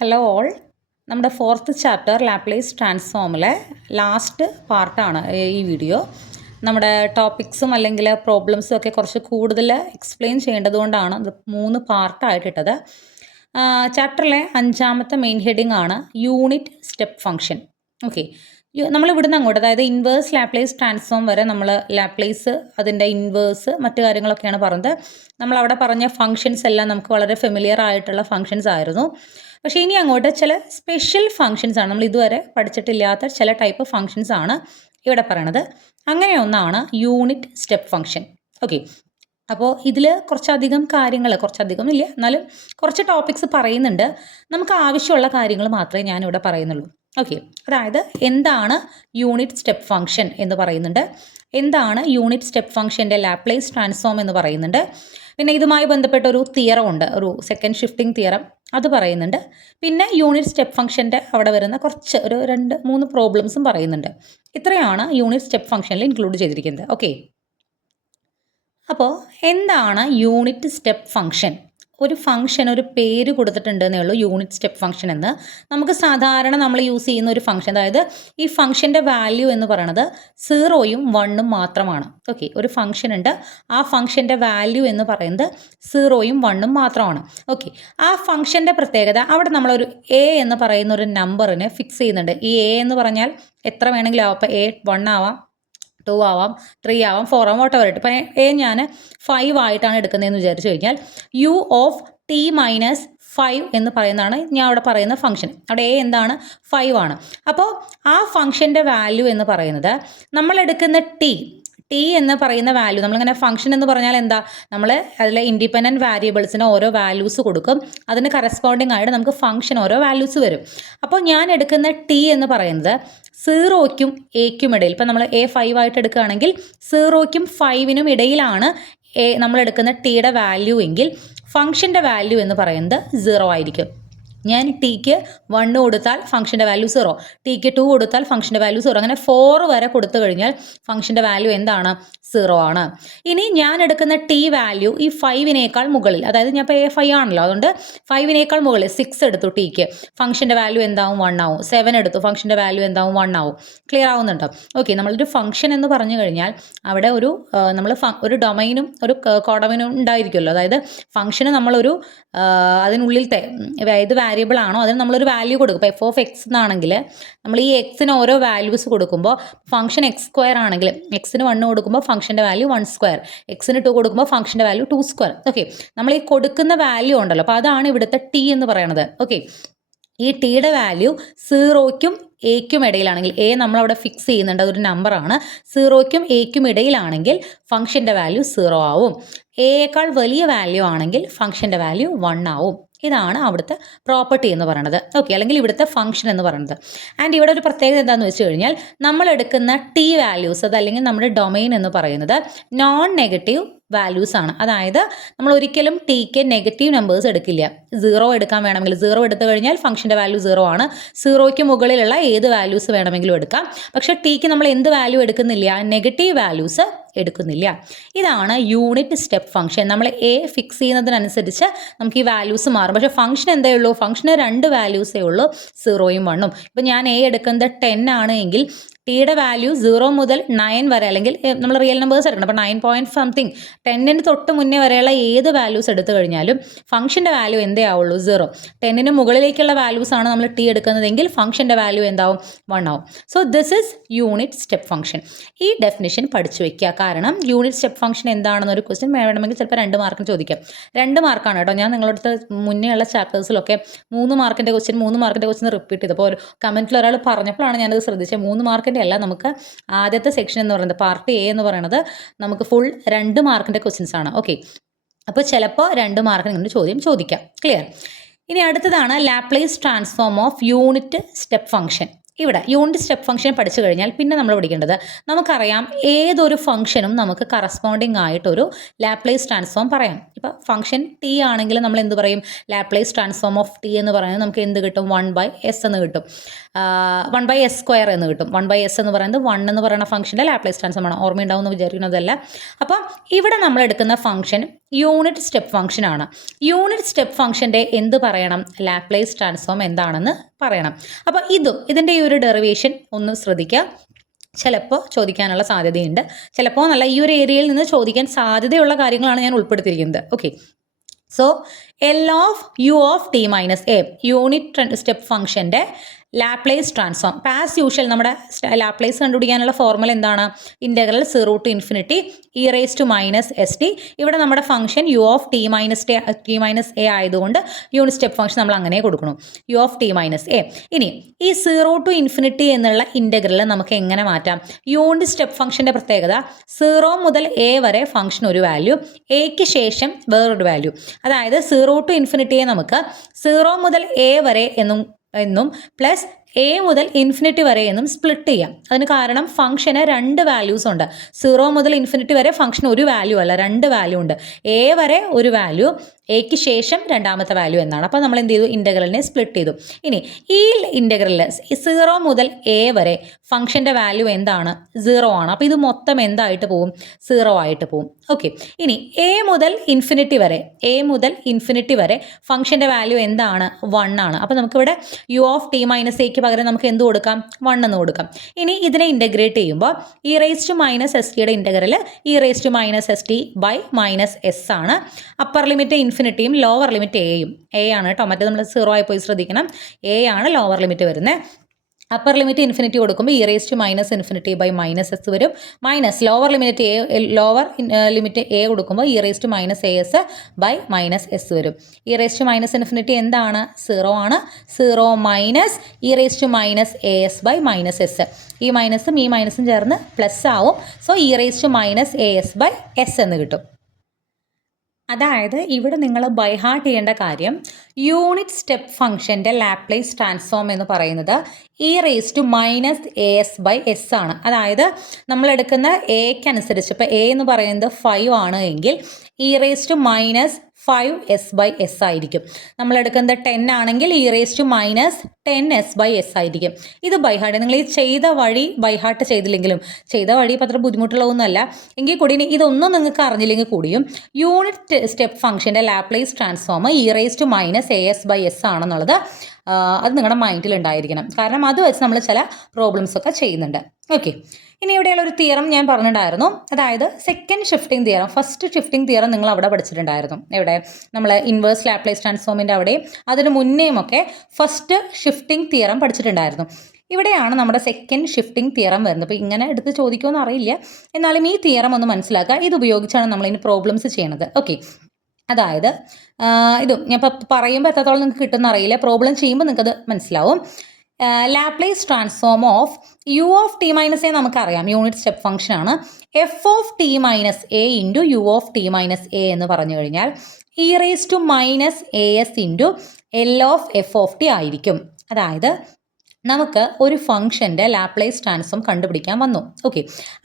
Hello all. നമ്മുടെ fourth chapter Laplace ട്രാൻസ്ഫോമിലെ last പാർട്ടാണ് ഈ വീഡിയോ. നമ്മുടെ ടോപ്പിക്സും അല്ലെങ്കിൽ പ്രോബ്ലംസും ഒക്കെ കുറച്ച് കൂടുതൽ എക്സ്പ്ലെയിൻ ചെയ്യേണ്ടതുകൊണ്ടാണ് ഇത് 3 പാർട്ടായിട്ടിട്ടത്. ചാപ്റ്ററിലെ 5ാമത്തെ മെയിൻ ഹെഡിങ് ആണ് യൂണിറ്റ് സ്റ്റെപ്പ് ഫംഗ്ഷൻ. ഓക്കെ, നമ്മൾ ഇവിടുന്ന് അങ്ങോട്ട്, അതായത് ഇൻവേഴ്സ് ലാപ്ലേസ് ട്രാൻസ്ഫോം വരെ നമ്മൾ ലാപ്ലേസ്, അതിൻ്റെ ഇൻവേഴ്സ്, മറ്റു കാര്യങ്ങളൊക്കെയാണ് പറഞ്ഞത്. നമ്മളവിടെ പറഞ്ഞ ഫങ്ഷൻസ് എല്ലാം നമുക്ക് വളരെ ഫെമിലിയർ ആയിട്ടുള്ള ഫങ്ഷൻസ് ആയിരുന്നു. പക്ഷേ ഇനി അങ്ങോട്ട് ചില സ്പെഷ്യൽ ഫങ്ഷൻസ് ആണ്, നമ്മൾ ഇതുവരെ പഠിച്ചിട്ടില്ലാത്ത ചില ടൈപ്പ് ഫങ്ഷൻസ് ആണ് ഇവിടെ പറയണത്. അങ്ങനെ ഒന്നാണ് യൂണിറ്റ് സ്റ്റെപ്പ് ഫങ്ഷൻ. ഓക്കെ, അപ്പോൾ ഇതിൽ കുറച്ചധികം കാര്യങ്ങൾ, കുറച്ചധികം ഇല്ല എന്നാലും കുറച്ച് ടോപ്പിക്സ് പറയുന്നുണ്ട്. നമുക്ക് ആവശ്യമുള്ള കാര്യങ്ങൾ മാത്രമേ ഞാനിവിടെ പറയുന്നുള്ളൂ. ഓക്കെ, അതായത് എന്താണ് യൂണിറ്റ് സ്റ്റെപ്പ് ഫംഗ്ഷൻ എന്ന് പറയുന്നുണ്ട്, എന്താണ് യൂണിറ്റ് സ്റ്റെപ്പ് ഫംഗ്ഷൻ്റെ ലാപ്ലേസ് ട്രാൻസ്ഫോം എന്ന് പറയുന്നുണ്ട്, പിന്നെ ഇതുമായി ബന്ധപ്പെട്ട ഒരു തിയറം ഉണ്ട്, ഒരു സെക്കൻഡ് ഷിഫ്റ്റിംഗ് തിയറം, അത് പറയുന്നുണ്ട്. പിന്നെ യൂണിറ്റ് സ്റ്റെപ്പ് ഫംഗ്ഷൻ്റെ അവിടെ വരുന്ന കുറച്ച് ഒരു 2-3 പ്രോബ്ലംസും പറയുന്നുണ്ട്. ഇത്രയാണ് യൂണിറ്റ് സ്റ്റെപ്പ് ഫംഗ്ഷനിൽ ഇൻക്ലൂഡ് ചെയ്തിരിക്കുന്നത്. ഓക്കെ, അപ്പോൾ എന്താണ് യൂണിറ്റ് സ്റ്റെപ്പ് ഫംഗ്ഷൻ? ഒരു ഫംഗ്ഷൻ, ഒരു പേര് കൊടുത്തിട്ടുണ്ടെന്നേ ഉള്ളൂ, യൂണിറ്റ് സ്റ്റെപ്പ് ഫംഗ്ഷൻ എന്ന്. നമുക്ക് സാധാരണ നമ്മൾ യൂസ് ചെയ്യുന്ന ഒരു ഫംഗ്ഷൻ, അതായത് ഈ ഫംഗ്ഷൻ്റെ വാല്യൂ എന്ന് പറയുന്നത് 0ഉം 1ഉം മാത്രമാണ്. ഓക്കെ, ഒരു ഫംഗ്ഷൻ ഉണ്ട്, ആ ഫംഗ്ഷൻ്റെ വാല്യൂ എന്ന് പറയുന്നത് 0ഉം 1ഉം മാത്രമാണ്. ഓക്കെ, ആ ഫംഗ്ഷൻ്റെ പ്രത്യേകത, അവിടെ നമ്മളൊരു എ എന്ന് പറയുന്ന ഒരു നമ്പറിനെ ഫിക്സ് ചെയ്യുന്നുണ്ട്. ഈ എ എന്ന് പറഞ്ഞാൽ എത്ര വേണമെങ്കിലും ആവാം. ഇപ്പോൾ 1 ആവാം, 2 ആവാം, 3 ആവാം, 4 ആവാം, വോട്ട് എവർ ഇട്ട്. ഇപ്പം ഞാൻ 5 ആയിട്ടാണ് എടുക്കുന്നതെന്ന് വിചാരിച്ചു കഴിഞ്ഞാൽ യു ഓഫ് ടി മൈനസ് 5 എന്ന് പറയുന്നതാണ് ഞാൻ അവിടെ പറയുന്ന ഫംഗ്ഷൻ. അവിടെ എ എന്താണ്? 5 ആണ്. അപ്പോൾ ആ ഫംഗ്ഷൻ്റെ വാല്യൂ എന്ന് പറയുന്നത്, നമ്മൾ എടുക്കുന്ന ടി എന്ന് പറയുന്ന വാല്യൂ, നമ്മളിങ്ങനെ ഫംഗ്ഷൻ എന്ന് പറഞ്ഞാൽ എന്താ, നമ്മൾ അതിലെ ഇൻഡിപെൻഡൻറ്റ് വേരിയബിൾസിന് ഓരോ വാല്യൂസ് കൊടുക്കും, അതിന് കറസ്പോണ്ടിങ് ആയിട്ട് നമുക്ക് ഫംഗ്ഷൻ ഓരോ വാല്യൂസ് വരും. അപ്പോൾ ഞാൻ എടുക്കുന്ന ടി എന്ന് പറയുന്നത് 0ക്കും എക്കും ഇടയിൽ, ഇപ്പം നമ്മൾ എ 5 ആയിട്ട് എടുക്കുകയാണെങ്കിൽ 0ക്കും 5നും ഇടയിലാണ് നമ്മൾ എടുക്കുന്ന ടിയുടെ വാല്യൂ എങ്കിൽ ഫംഗ്ഷൻ്റെ വാല്യൂ എന്ന് പറയുന്നത് 0 ആയിരിക്കും. ഞാൻ ടിക്ക് 1 കൊടുത്താൽ ഫംഗ്ഷൻ്റെ വാല്യൂ 0, ടിക്ക് 2 കൊടുത്താൽ ഫംഗ്ഷൻ്റെ വാല്യൂ 0, അങ്ങനെ 4 വരെ കൊടുത്തു കഴിഞ്ഞാൽ ഫംഗ്ഷൻ്റെ വാല്യൂ എന്താണ്? 0 ആണ്. ഇനി ഞാൻ എടുക്കുന്ന ടി വാല്യൂ ഈ 5നേക്കാൾ മുകളിൽ, അതായത് ഞാൻ ഇപ്പോൾ A5 ആണല്ലോ, അതുകൊണ്ട് 5നേക്കാൾ മുകളിൽ 6 എടുത്തു ടിക്ക്, ഫംഗ്ഷൻ്റെ വാല്യൂ എന്താവും? 1 ആവും. 7 എടുത്തു, ഫംഗ്ഷൻ്റെ വാല്യൂ എന്താവും? 1 ആവും. ക്ലിയർ ആവുന്നുണ്ടോ? ഓക്കെ, നമ്മളൊരു ഫംഗ്ഷൻ എന്ന് പറഞ്ഞു കഴിഞ്ഞാൽ അവിടെ ഒരു ഡൊമൈനും ഒരു കോഡൊമൈനും ഉണ്ടായിരിക്കുമല്ലോ. അതായത് ഫംഗ്ഷന് നമ്മളൊരു അതിനുള്ളിലത്തെ ഏത് വാരിയബിൾ ആണോ അതിന് നമ്മളൊരു വാല്യൂ കൊടുക്കും. ഇപ്പോൾ എഫ് ഓഫ് എക്സ് എന്നാണെങ്കിൽ നമ്മൾ ഈ എക്സിന് ഓരോ വാല്യൂസ് കൊടുക്കുമ്പോൾ, ഫംഗ്ഷൻ x² ആണെങ്കിൽ എക്സിന് 1 കൊടുക്കുമ്പോൾ ഫംഗ്ഷൻ്റെ വാല്യൂ 1², എക്സിന് 2 കൊടുക്കുമ്പോൾ ഫംഗ്ഷൻ്റെ വാല്യൂ 2². ഓക്കെ, നമ്മൾ ഈ കൊടുക്കുന്ന വാല്യൂ ഉണ്ടല്ലോ, അപ്പോൾ അതാണ് ഇവിടുത്തെ ടി എന്ന് പറയുന്നത്. ഓക്കെ, ഈ ടിയുടെ വാല്യൂ 0ക്കും എക്കും ഇടയിലാണെങ്കിൽ, എ നമ്മളവിടെ ഫിക്സ് ചെയ്യുന്നുണ്ട്, അതൊരു നമ്പറാണ്, 0ക്കും എക്കും ഇടയിലാണെങ്കിൽ ഫംഗ്ഷൻ്റെ വാല്യൂ 0 ആവും. എയേക്കാൾ വലിയ വാല്യൂ ആണെങ്കിൽ ഫംഗ്ഷൻ്റെ വാല്യൂ 1 ആവും. ഇതാണ് അവിടുത്തെ പ്രോപ്പർട്ടി എന്ന് പറയുന്നത്. ഓക്കെ, അല്ലെങ്കിൽ ഇവിടുത്തെ ഫംഗ്ഷൻ എന്ന് പറയുന്നത്. ആൻഡ് ഇവിടെ ഒരു പ്രത്യേകത എന്താണെന്ന് വെച്ച് കഴിഞ്ഞാൽ, നമ്മൾ എടുക്കുന്ന ടി വാല്യൂസ്, അതല്ലെങ്കിൽ നമ്മുടെ ഡൊമൈൻ എന്ന് പറയുന്നത് നോൺ നെഗറ്റീവ് വാല്യൂസ് ആണ്. അതായത് നമ്മൾ ഒരിക്കലും ടിക്ക് നെഗറ്റീവ് നമ്പേഴ്സ് എടുക്കില്ല. 0 എടുക്കാൻ വേണമെങ്കിൽ 0 എടുത്തു കഴിഞ്ഞാൽ ഫംഗ്ഷൻ്റെ വാല്യൂ 0 ആണ്. 0യ്ക്ക് മുകളിലുള്ള ഏത് വാല്യൂസ് വേണമെങ്കിലും എടുക്കാം. പക്ഷേ ടിക്ക് നമ്മൾ എന്ത് വാല്യൂ എടുക്കുന്നില്ല? നെഗറ്റീവ് വാല്യൂസ് എടുക്കുന്നില്ല. ഇതാണ് യൂണിറ്റ് സ്റ്റെപ്പ് ഫംഗ്ഷൻ. നമ്മൾ എ ഫിക്സ് ചെയ്യുന്നതിനനുസരിച്ച് നമുക്ക് ഈ വാല്യൂസ് മാറും. പക്ഷേ ഫംഗ്ഷൻ എന്തേ ഉള്ളൂ? ഫംഗ്ഷന് 2 വാല്യൂസേ ഉള്ളൂ, 0യും 1ഉം. ഇപ്പം ഞാൻ എ എടുക്കുന്നത് 10 ആണ് എങ്കിൽ ടിയുടെ വാല്യൂ 0 മുതൽ 9 വരെ, അല്ലെങ്കിൽ നമ്മൾ റിയൽ നമ്പേഴ്സ് എടുക്കണം. അപ്പോൾ 9 പോയിൻറ്റ് സംതിങ്, 10ന് തൊട്ട് മുന്നേ വരെയുള്ള ഏത് വാല്യൂസ് എടുത്തു കഴിഞ്ഞാലും ഫംഗ്ഷൻ്റെ വാല്യൂ എന്തേ ആവുള്ളൂ? 0. 10ന് മുകളിലേക്കുള്ള വാല്യൂസ് ആണ് നമ്മൾ ടി എടുക്കുന്നതെങ്കിൽ ഫംഗ്ഷൻ്റെ വാല്യൂ എന്താവും? 1 ആവും. So this is unit step function. ഈ ഡെഫിനിഷൻ പഠിച്ചു വയ്ക്കുക. കാരണം യൂണിറ്റ് സ്റ്റെപ്പ് ഫംഗ്ഷൻ എന്താണെന്നൊരു ക്വസ്റ്റ്യൻ വേണമെങ്കിൽ ചിലപ്പോൾ 2 മാർക്കിന് ചോദിക്കാം. 2 മാർക്കാണ് കേട്ടോ. ഞാൻ നിങ്ങളുടെ മുന്നേ ഉള്ള ചാപ്റ്റേഴ്സിലൊക്കെ 3 മാർക്കിൻ്റെ ക്വസ്റ്റ്യൻ റിപ്പീറ്റ് ചെയ്തപ്പോൾ ഒരു കമൻറ്റിൽ ഒരാൾ പറഞ്ഞപ്പോഴാണ് ഞാനത് ശ്രദ്ധിച്ചത്. 3 മാർക്കിൻ്റെ അല്ല, നമുക്ക് ആദ്യത്തെ സെക്ഷൻ എന്ന് പറയുന്നത് പാർട്ട് എ എന്ന് പറയുന്നത് നമുക്ക് ഫുൾ 2 മാർക്കിൻ്റെ ക്വസ്റ്റ്യൻസ് ആണ്. ഓക്കെ, അപ്പോൾ ചിലപ്പോൾ 2 മാർക്കിന് ഇങ്ങനെ ചോദ്യം ചോദിക്കാം. ക്ലിയർ? ഇനി അടുത്തതാണ് Laplace transform of unit step function. ഇവിടെ യൂണിറ്റ് സ്റ്റെപ്പ് ഫംഗ്ഷൻ പഠിച്ചു കഴിഞ്ഞാൽ പിന്നെ നമ്മൾ പഠിക്കേണ്ടത്, നമുക്കറിയാം ഏതൊരു ഫംഗ്ഷനും നമുക്ക് കറസ്പോണ്ടിങ് ആയിട്ടൊരു ലാപ്ലേസ് ട്രാൻസ്ഫോം പറയാം. ഇപ്പോൾ ഫംഗ്ഷൻ ടി ആണെങ്കിൽ നമ്മൾ എന്ത് പറയും? ലാപ്ലേസ് ട്രാൻസ്ഫോം ഓഫ് ടി എന്ന് പറയുന്നത് നമുക്ക് എന്ത് കിട്ടും? 1/s എന്ന് കിട്ടും, 1/s² എന്ന് കിട്ടും. 1/s എന്ന് പറയുന്നത് 1 എന്ന് പറയുന്ന ഫംഗ്ഷൻ്റെ ലാപ്ലേസ് ട്രാൻസ്ഫോം ആണ്. ഓർമ്മയുണ്ടാവും എന്ന് വിചാരിക്കുന്നതല്ല. അപ്പം ഇവിടെ നമ്മൾ എടുക്കുന്ന ഫംഗ്ഷൻ യൂണിറ്റ് സ്റ്റെപ്പ് ഫംഗ്ഷൻ ആണ്. യൂണിറ്റ് സ്റ്റെപ്പ് ഫംഗ്ഷൻ്റെ എന്ത് പറയണം? ലാപ്ലേസ് ട്രാൻസ്ഫോം എന്താണെന്ന് പറയണം. അപ്പോൾ ഇതിൻ്റെ ഈ ഒരു ഡെറിവേഷൻ ഒന്ന് ശ്രദ്ധിക്കുക. ചിലപ്പോൾ ചോദിക്കാനുള്ള സാധ്യതയുണ്ട്, ചിലപ്പോൾ നല്ല ഈ ഒരു ഏരിയയിൽ നിന്ന് ചോദിക്കാൻ സാധ്യതയുള്ള കാര്യങ്ങളാണ് ഞാൻ ഉൾപ്പെടുത്തിയിരിക്കുന്നത്. Okay, so L of u of t minus a unit step ഫംഗ്ഷൻ്റെ ലാപ്ലേസ് ട്രാൻസ്ഫോം. ആസ് യൂഷ്വൽ നമ്മുടെ ലാപ്ലേസ് കണ്ടുപിടിക്കാനുള്ള ഫോർമുല എന്താണ്? Integral 0 to infinity e raise to minus s t. ഇവിടെ നമ്മുടെ function u of t minus a ആയതുകൊണ്ട് unit step function നമ്മൾ അങ്ങനെ കൊടുക്കണം, u of t minus a. ഇനി ഈ 0 to ഇൻഫിനിറ്റി എന്നുള്ള ഇൻ്റഗ്രൽ നമുക്ക് എങ്ങനെ മാറ്റാം? യൂണിറ്റ് സ്റ്റെപ്പ് ഫംഗ്ഷൻ്റെ പ്രത്യേകത 0 മുതൽ എ വരെ ഫംഗ്ഷൻ ഒരു വാല്യൂ, എക്ക് ശേഷം വേറൊരു വാല്യൂ. അതായത് 0 to ഇൻഫിനിറ്റിയെ നമുക്ക് 0 മുതൽ എ വരെ എന്നും പ്ലസ് എ മുതൽ ഇൻഫിനിറ്റി വരെ എന്നും സ്പ്ലിറ്റ് ചെയ്യാം. അതിന് കാരണം ഫംഗ്ഷന് 2 വാല്യൂസ് ഉണ്ട്. 0 മുതൽ ഇൻഫിനിറ്റി വരെ ഫംഗ്ഷൻ ഒരു വാല്യൂ അല്ല, 2 വാല്യൂ ഉണ്ട്. എ വരെ ഒരു വാല്യൂ, എക്ക് ശേഷം രണ്ടാമത്തെ വാല്യൂ എന്നാണ്. അപ്പോൾ നമ്മൾ എന്ത് ചെയ്തു? ഇൻ്റഗ്രലിനെ സ്പ്ലിറ്റ് ചെയ്തു. ഇനി ഈ ഇൻ്റഗ്രലിൽ 0 മുതൽ എ വരെ ഫംഗ്ഷൻ്റെ വാല്യൂ എന്താണ്? 0 ആണ്. അപ്പോൾ ഇത് മൊത്തം എന്തായിട്ട് പോവും? 0 ആയിട്ട് പോവും. ഓക്കെ, ഇനി എ മുതൽ ഇൻഫിനിറ്റി വരെ ഫംഗ്ഷൻ്റെ വാല്യൂ എന്താണ്? 1 ആണ്. അപ്പോൾ നമുക്കിവിടെ യു ഓഫ് ടി മൈനസ് എക്ക് പകരം നമുക്ക് എന്ത് കൊടുക്കാം? 1 എന്ന് കൊടുക്കാം. ഇനി ഇതിനെ ഇൻ്റഗ്രേറ്റ് ചെയ്യുമ്പോൾ e raise to minus s ടിയുടെ integral e raise to minus s t by minus s ആണ്. അപ്പർ ലിമിറ്റ് ഇൻഫിനിറ്റിയും ലോവർ ലിമിറ്റ് എ ആണ് കേട്ടോ. മറ്റേ നമ്മൾ 0 ആയി പോയി ശ്രദ്ധിക്കണം. എ ആണ് ലോവർ ലിമിറ്റ് വരുന്നത്. അപ്പർ ലിമിറ്റ് ഇൻഫിനിറ്റി കൊടുക്കുമ്പോൾ e raise to minus infinity by minus s വരും. മൈനസ് ലോവർ ലിമിറ്റ് എ കൊടുക്കുമ്പോൾ e raise to minus a s by minus s വരും. E raise to minus infinity എന്താണ്? 0 ആണ്. 0 minus e raise to minus a s by minus s. ഈ മൈനസും ചേർന്ന് plus ആവും. So e raise to minus a s by s എന്ന് കിട്ടും. അതായത് ഇവിടെ നിങ്ങൾ ബൈ ഹാർട്ട് ചെയ്യേണ്ട കാര്യം, യൂണിറ്റ് സ്റ്റെപ്പ് ഫംഗ്ഷൻ്റെ ലാപ്ലേസ് ട്രാൻസ്ഫോം എന്ന് പറയുന്നത് e raise to minus a s by s ആണ്. അതായത് നമ്മൾ എടുക്കുന്ന എക്ക് അനുസരിച്ച്, ഇപ്പോൾ എ എന്ന് പറയുന്നത് 5 ആണ് എങ്കിൽ e raise to minus 5s by s ആയിരിക്കും. നമ്മൾ എടുക്കുന്നത് 10 ആണെങ്കിൽ e raise to minus 10s by s ആയിരിക്കും. ഇത് ബൈഹാർട്ട്, നിങ്ങൾ ഈ ചെയ്ത വഴി ബൈഹാർട്ട് ചെയ്തില്ലെങ്കിലും, ചെയ്ത വഴി ഇപ്പോൾ അത്ര ബുദ്ധിമുട്ടുള്ളതൊന്നുമല്ല എങ്കിൽ കൂടി ഇതൊന്നും നിങ്ങൾക്ക് അറിഞ്ഞില്ലെങ്കിൽ കൂടിയും യൂണിറ്റ് സ്റ്റെപ്പ് ഫംഗ്ഷൻ്റെ Laplace transform e raise to minus a s by s ആണെന്നുള്ളത് അത് നിങ്ങളുടെ മൈൻഡിൽ ഉണ്ടായിരിക്കണം. കാരണം അത് വെച്ച് നമ്മൾ ചില പ്രോബ്ലംസ് ഒക്കെ ചെയ്യുന്നുണ്ട്. ഓക്കെ, ഇനി ഇവിടെയുള്ള ഒരു തിയറം ഞാൻ പറഞ്ഞിട്ടുണ്ടായിരുന്നു. അതായത് second shifting theorem, first shifting theorem നിങ്ങൾ അവിടെ പഠിച്ചിട്ടുണ്ടായിരുന്നു. ഇവിടെ നമ്മൾ ഇൻവേഴ്സ് ലാപ്ലേസ് ട്രാൻസ്ഫോമിൻ്റെ അവിടെയും അതിന് മുന്നേയുമൊക്കെ ഫസ്റ്റ് ഷിഫ്റ്റിംഗ് തിയറം പഠിച്ചിട്ടുണ്ടായിരുന്നു. ഇവിടെയാണ് നമ്മുടെ സെക്കൻഡ് ഷിഫ്റ്റിംഗ് തിയറം വരുന്നത്. അപ്പോൾ ഇങ്ങനെ എടുത്ത് ചോദിക്കുമെന്ന് അറിയില്ല, എന്നാലും ഈ തിയറം ഒന്ന് മനസ്സിലാക്കുക. ഇത് ഉപയോഗിച്ചാണ് നമ്മളിനി പ്രോബ്ലംസ് ചെയ്യണത്. ഓക്കെ, അതായത് ഞാൻ ഇപ്പോൾ പറയുമ്പോൾ എത്രത്തോളം നിങ്ങൾക്ക് കിട്ടുമെന്ന് അറിയില്ല, പ്രോബ്ലം ചെയ്യുമ്പോൾ നിങ്ങൾക്കത് മനസ്സിലാവും. Laplace transform of u of t minus a നമുക്കറിയാം, യൂണിറ്റ് സ്റ്റെപ്പ് ഫംഗ്ഷൻ ആണ്. F of t minus a into u of t minus a എന്ന് പറഞ്ഞു കഴിഞ്ഞാൽ e raise to minus a s into L of f of t ആയിരിക്കും. അതായത് നമുക്ക് ഒരു ഫംഗ്ഷൻ്റെ Laplace transform കണ്ടുപിടിക്കാൻ വന്നു. ഓക്കെ,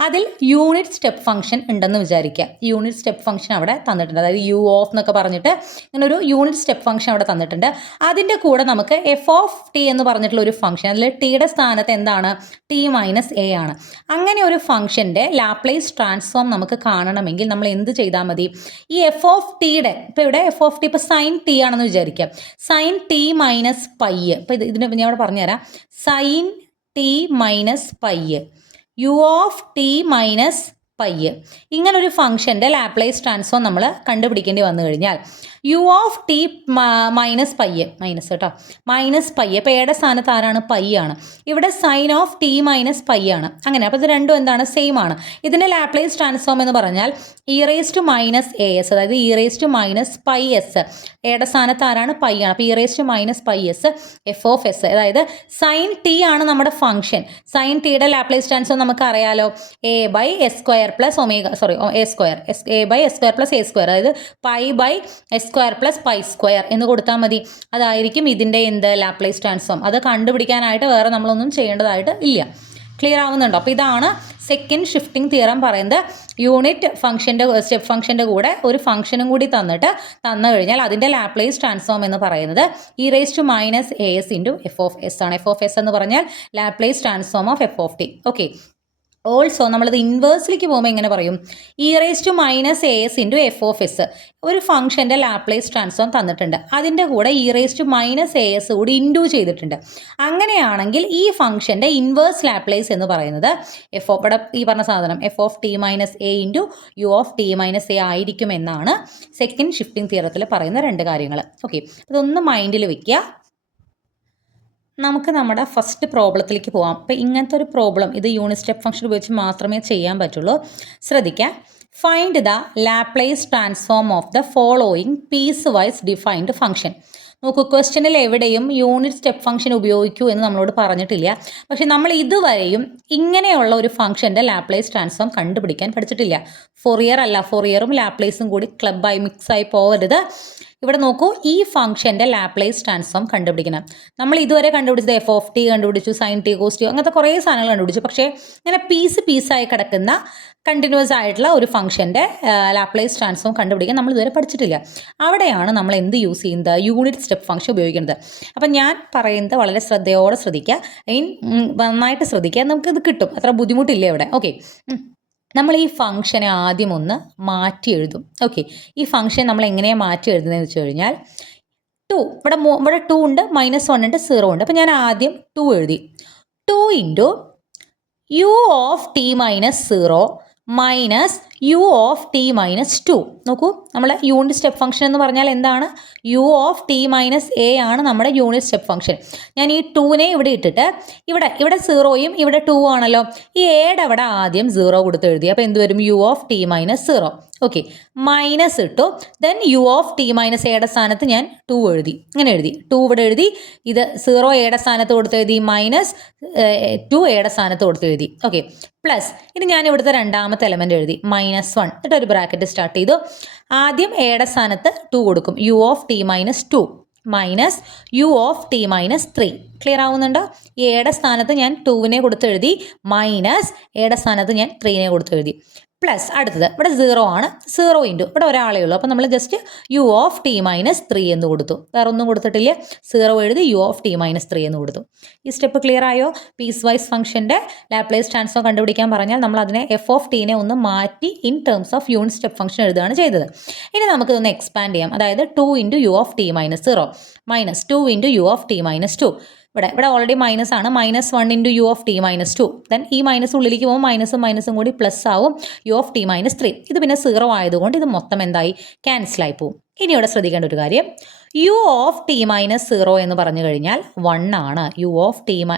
അതിൽ യൂണിറ്റ് സ്റ്റെപ്പ് ഫംഗ്ഷൻ ഉണ്ടെന്ന് വിചാരിക്കുക. യൂണിറ്റ് സ്റ്റെപ്പ് ഫംഗ്ഷൻ അവിടെ തന്നിട്ടുണ്ട്, അതായത് യു ഓഫ് എന്നൊക്കെ പറഞ്ഞിട്ട് ഇങ്ങനെ ഒരു യൂണിറ്റ് സ്റ്റെപ്പ് ഫംഗ്ഷൻ അവിടെ തന്നിട്ടുണ്ട്. അതിൻ്റെ കൂടെ നമുക്ക് എഫ് ഓഫ് ടി എന്ന് പറഞ്ഞിട്ടുള്ള ഒരു ഫംഗ്ഷൻ, അതിൽ ടിയുടെ സ്ഥാനത്ത് എന്താണ്? ടി മൈനസ് എ ആണ്. അങ്ങനെ ഒരു ഫംഗ്ഷൻ്റെ ലാപ്ലേസ് ട്രാൻസ്ഫോം നമുക്ക് കാണണമെങ്കിൽ നമ്മൾ എന്ത് ചെയ്താൽ മതി? ഈ എഫ് ഓഫ് ടിയുടെ, ഇപ്പോൾ ഇവിടെ എഫ് ഓഫ് ടി ഇപ്പോൾ സൈൻ ടി ആണെന്ന് വിചാരിക്കുക. സൈൻ ടി മൈനസ് പൈ, ഇപ്പോൾ ഇതിന് ഞാൻ ഇവിടെ പറഞ്ഞുതരാം. Sine t minus pi, u of t minus pi, ഇങ്ങനൊരു ഫംഗ്ഷൻ്റെ ലാപ്ലേസ് ട്രാൻസ്ഫോം നമ്മൾ കണ്ടുപിടിക്കേണ്ടി വന്നു കഴിഞ്ഞാൽ u of t minus pi, minus കേട്ടോ, മൈനസ് പൈ, ഇപ്പോൾ എയുടെ സ്ഥാനത്ത് ആരാണ്? പൈ ആണ്. ഇവിടെ sine of t minus pi ആണ്. അങ്ങനെ അപ്പോൾ ഇത് രണ്ടും എന്താണ്? സെയിം ആണ്. ഇതിൻ്റെ ലാപ്ലേസ് ട്രാൻസ്ഫോം എന്ന് പറഞ്ഞാൽ e raise to minus a s, അതായത് e raise to minus pi s, എയുടെ സ്ഥാനത്ത് ആരാണ്? പൈ ആണ്. അപ്പോൾ e raise to minus pi s f of s, അതായത് സൈൻ ടി ആണ് നമ്മുടെ ഫംഗ്ഷൻ. സൈൻ ടിയുടെ ലാപ്ലേസ് ട്രാൻസ്ഫോം നമുക്ക് അറിയാലോ, a by s square plus a square, a by s square plus a square, അതായത് pi by s square plus pi square എന്ന് കൊടുത്താൽ മതി. അതായിരിക്കും ഇതിൻ്റെ ലാപ്ലേസ് ട്രാൻസ്ഫോം. അത് കണ്ടുപിടിക്കാനായിട്ട് വേറെ നമ്മളൊന്നും ചെയ്യേണ്ടതായിട്ട് ഇല്ല. ക്ലിയർ ആവുന്നുണ്ടോ? അപ്പോൾ ഇതാണ് സെക്കൻഡ് ഷിഫ്റ്റിംഗ് തിയറം പറയുന്നത്. യൂണിറ്റ് ഫംഗ്ഷൻ്റെ സ്റ്റെപ്പ് ഫംഗ്ഷൻ്റെ കൂടെ ഒരു ഫംഗ്ഷനും കൂടി തന്നു കഴിഞ്ഞാൽ അതിൻ്റെ ലാപ്ലേസ് ട്രാൻസ്ഫോം എന്ന് പറയുന്നത് e raise to minus a s into f of s ആണ്. എഫ് ഓഫ് എസ് എന്ന് പറഞ്ഞാൽ Laplace transform of f of t. Okay, also നമ്മളിത് ഇൻവേഴ്സിലേക്ക് പോകുമ്പോൾ എങ്ങനെ പറയും? e⁻⁻s ഇൻറ്റു f(s) ഒരു ഫംഗ്ഷൻ്റെ ലാപ്ലേസ് ട്രാൻസ്ഫോം തന്നിട്ടുണ്ട്, അതിൻ്റെ കൂടെ e⁻⁻s കൂടി ഇൻറ്റു ചെയ്തിട്ടുണ്ട്. അങ്ങനെയാണെങ്കിൽ ഈ ഫംഗ്ഷൻ്റെ ഇൻവേഴ്സ് ലാപ്ലേസ് എന്ന് പറയുന്നത് ഇവിടെ ഈ പറഞ്ഞ സാധനം f(t−a) ഇൻറ്റു u(t−a) ആയിരിക്കും എന്നാണ് സെക്കൻഡ് ഷിഫ്റ്റിംഗ് തിയറത്തിൽ പറയുന്ന രണ്ട് കാര്യങ്ങൾ. ഓക്കെ, ഇതൊന്ന് മൈൻഡിൽ വെക്കുക. നമുക്ക് നമ്മുടെ ഫസ്റ്റ് പ്രോബ്ലത്തിലേക്ക് പോകാം. അപ്പോൾ ഇങ്ങനത്തെ ഒരു പ്രോബ്ലം ഇത് യൂണിറ്റ് സ്റ്റെപ്പ് ഫംഗ്ഷൻ ഉപയോഗിച്ച് മാത്രമേ ചെയ്യാൻ പറ്റുള്ളൂ. ശ്രദ്ധിക്കുക. Find the Laplace transform of the following piecewise defined function. നോക്കൂ, ക്വസ്റ്റ്യനിൽ എവിടെയും യൂണിറ്റ് സ്റ്റെപ്പ് ഫംഗ്ഷൻ ഉപയോഗിക്കൂ എന്ന് നമ്മളോട് പറഞ്ഞിട്ടില്ല. പക്ഷെ നമ്മൾ ഇതുവരെയും ഇങ്ങനെയുള്ള ഒരു ഫംഗ്ഷൻ്റെ ലാപ്ലേസ് ട്രാൻസ്ഫോം കണ്ടുപിടിക്കാൻ പഠിച്ചിട്ടില്ല. ഫൊറിയർ അല്ല, ഫൊറിയറും ലാപ്ലേസും കൂടി ക്ലബ്ബായി മിക്സായി പോകരുത്. ഇവിടെ നോക്കൂ, ഈ ഫംഗ്ഷൻ്റെ ലാപ്ലേസ് ട്രാൻസ്ഫോം കണ്ടുപിടിക്കണം. നമ്മൾ ഇതുവരെ കണ്ടുപിടിച്ചത് f(t) കണ്ടുപിടിച്ചു, sin t, cos t, അങ്ങനത്തെ കുറേ സാധനങ്ങൾ കണ്ടുപിടിച്ചു. പക്ഷേ ഇങ്ങനെ പീസായി കിടക്കുന്ന കണ്ടിന്യൂസ് ആയിട്ടുള്ള ഒരു ഫംഗ്ഷൻ്റെ ലാപ്ലേസ് ട്രാൻസ്ഫോം കണ്ടുപിടിക്കാൻ നമ്മൾ ഇതുവരെ പഠിച്ചിട്ടില്ല. അവിടെയാണ് നമ്മൾ എന്ത് യൂസ് ചെയ്യുന്നത്? യൂണിറ്റ് സ്റ്റെപ്പ് ഫംഗ്ഷൻ ഉപയോഗിക്കുന്നത്. അപ്പം ഞാൻ പറയുന്നത് വളരെ ശ്രദ്ധയോടെ ശ്രദ്ധിക്കുക, നന്നായിട്ട് ശ്രദ്ധിക്കുക, നമുക്കിത് കിട്ടും, അത്ര ബുദ്ധിമുട്ടില്ല ഇവിടെ. ഓക്കെ, നമ്മൾ ഈ ഫംഗ്ഷനെ ആദ്യം ഒന്ന് മാറ്റി എഴുതും. ഓക്കെ, ഈ ഫംഗ്ഷൻ നമ്മൾ എങ്ങനെയാണ് മാറ്റി എഴുതുന്നതെന്ന് വെച്ച് കഴിഞ്ഞാൽ 2 ഇവിടെ 2 ഉണ്ട്, -1 ഉണ്ട്, 0 ഉണ്ട്. അപ്പോൾ ഞാൻ ആദ്യം 2 എഴുതി. 2 ഇൻറ്റു u(t−0) മൈനസ് u(t−2). നോക്കൂ, നമ്മൾ യൂണിറ്റ് സ്റ്റെപ്പ് ഫംഗ്ഷൻ എന്ന് പറഞ്ഞാൽ എന്താണ്? u(t−a) ആണ് നമ്മുടെ യൂണിറ്റ് സ്റ്റെപ്പ് ഫംഗ്ഷൻ. ഞാൻ ഈ 2നെ ഇവിടെ ഇട്ടിട്ട് ഇവിടെ 0യും ഇവിടെ 2 ആണല്ലോ, ഈ എയുടെ അവിടെ ആദ്യം 0 കൊടുത്ത് എഴുതി. അപ്പോൾ എന്ത് വരും? u(t−0). ഓക്കെ, മൈനസ് ഇട്ടു. ദെൻ u(t−a)യുടെ സ്ഥാനത്ത് ഞാൻ 2 എഴുതി. ഇങ്ങനെ എഴുതി, 2 ഇവിടെ എഴുതി. ഇത് 0 എയുടെ സ്ഥാനത്ത് കൊടുത്ത് എഴുതി, -2 എയുടെ സ്ഥാനത്ത് കൊടുത്ത് എഴുതി. ഓക്കെ, പ്ലസ് ഇനി ഞാൻ ഇവിടുത്തെ രണ്ടാമത്തെ എലമെൻ്റ് എഴുതി, -1. എന്നിട്ട് ഒരു ബ്രാക്കറ്റ് സ്റ്റാർട്ട് ചെയ്തു. ആദ്യം എയുടെ സ്ഥാനത്ത് 2 കൊടുക്കും, u(t−2) മൈനസ് u(t−3). ക്ലിയർ ആവുന്നുണ്ടോ? എയുടെ സ്ഥാനത്ത് ഞാൻ 2നെ കൊടുത്ത് എഴുതി, മൈനസ് എയുടെ സ്ഥാനത്ത് ഞാൻ 3നെ കൊടുത്ത് എഴുതി. പ്ലസ് അടുത്തത് ഇവിടെ 0 ആണ്, 0 ഇൻറ്റു ഇവിടെ ഒരാളേ ഉള്ളൂ, അപ്പോൾ നമ്മൾ ജസ്റ്റ് u(t−3) എന്ന് കൊടുത്തു, വേറെ ഒന്നും കൊടുത്തിട്ടില്ല. 0 എഴുതി, u(t−3) എന്ന് കൊടുത്തു. ഈ സ്റ്റെപ്പ് ക്ലിയർ ആയോ? പീസ് വൈസ് ഫംഗ്ഷൻ്റെ ലാപ്ലേസ് ട്രാൻസ്ഫോം കണ്ടുപിടിക്കാൻ പറഞ്ഞാൽ നമ്മൾ അതിനെ f(t)നെ ഒന്ന് മാറ്റി in terms of unit step function എഴുതുകയാണ് ചെയ്തത്. ഇനി നമുക്കിതൊന്ന് എക്സ്പാൻഡ് ചെയ്യാം. അതായത് 2 into u(t−0) minus 2 into u(t−2). ഇവിടെ ഓൾറെഡി മൈനസ് ആണ്, -1 ഇൻറ്റു u(t−2). ദെൻ ഈ മൈനസ് ഉള്ളിലേക്ക് പോകുമ്പോൾ മൈനസും കൂടി പ്ലസ് ആവും, u(t−3). ഇത് പിന്നെ 0 ആയതുകൊണ്ട് ഇത് മൊത്തം എന്തായി? ക്യാൻസലായി പോവും. ഇനി ഇവിടെ ശ്രദ്ധിക്കേണ്ട ഒരു കാര്യം, u(t−0) എന്ന് പറഞ്ഞു കഴിഞ്ഞാൽ 1 ആണ്.1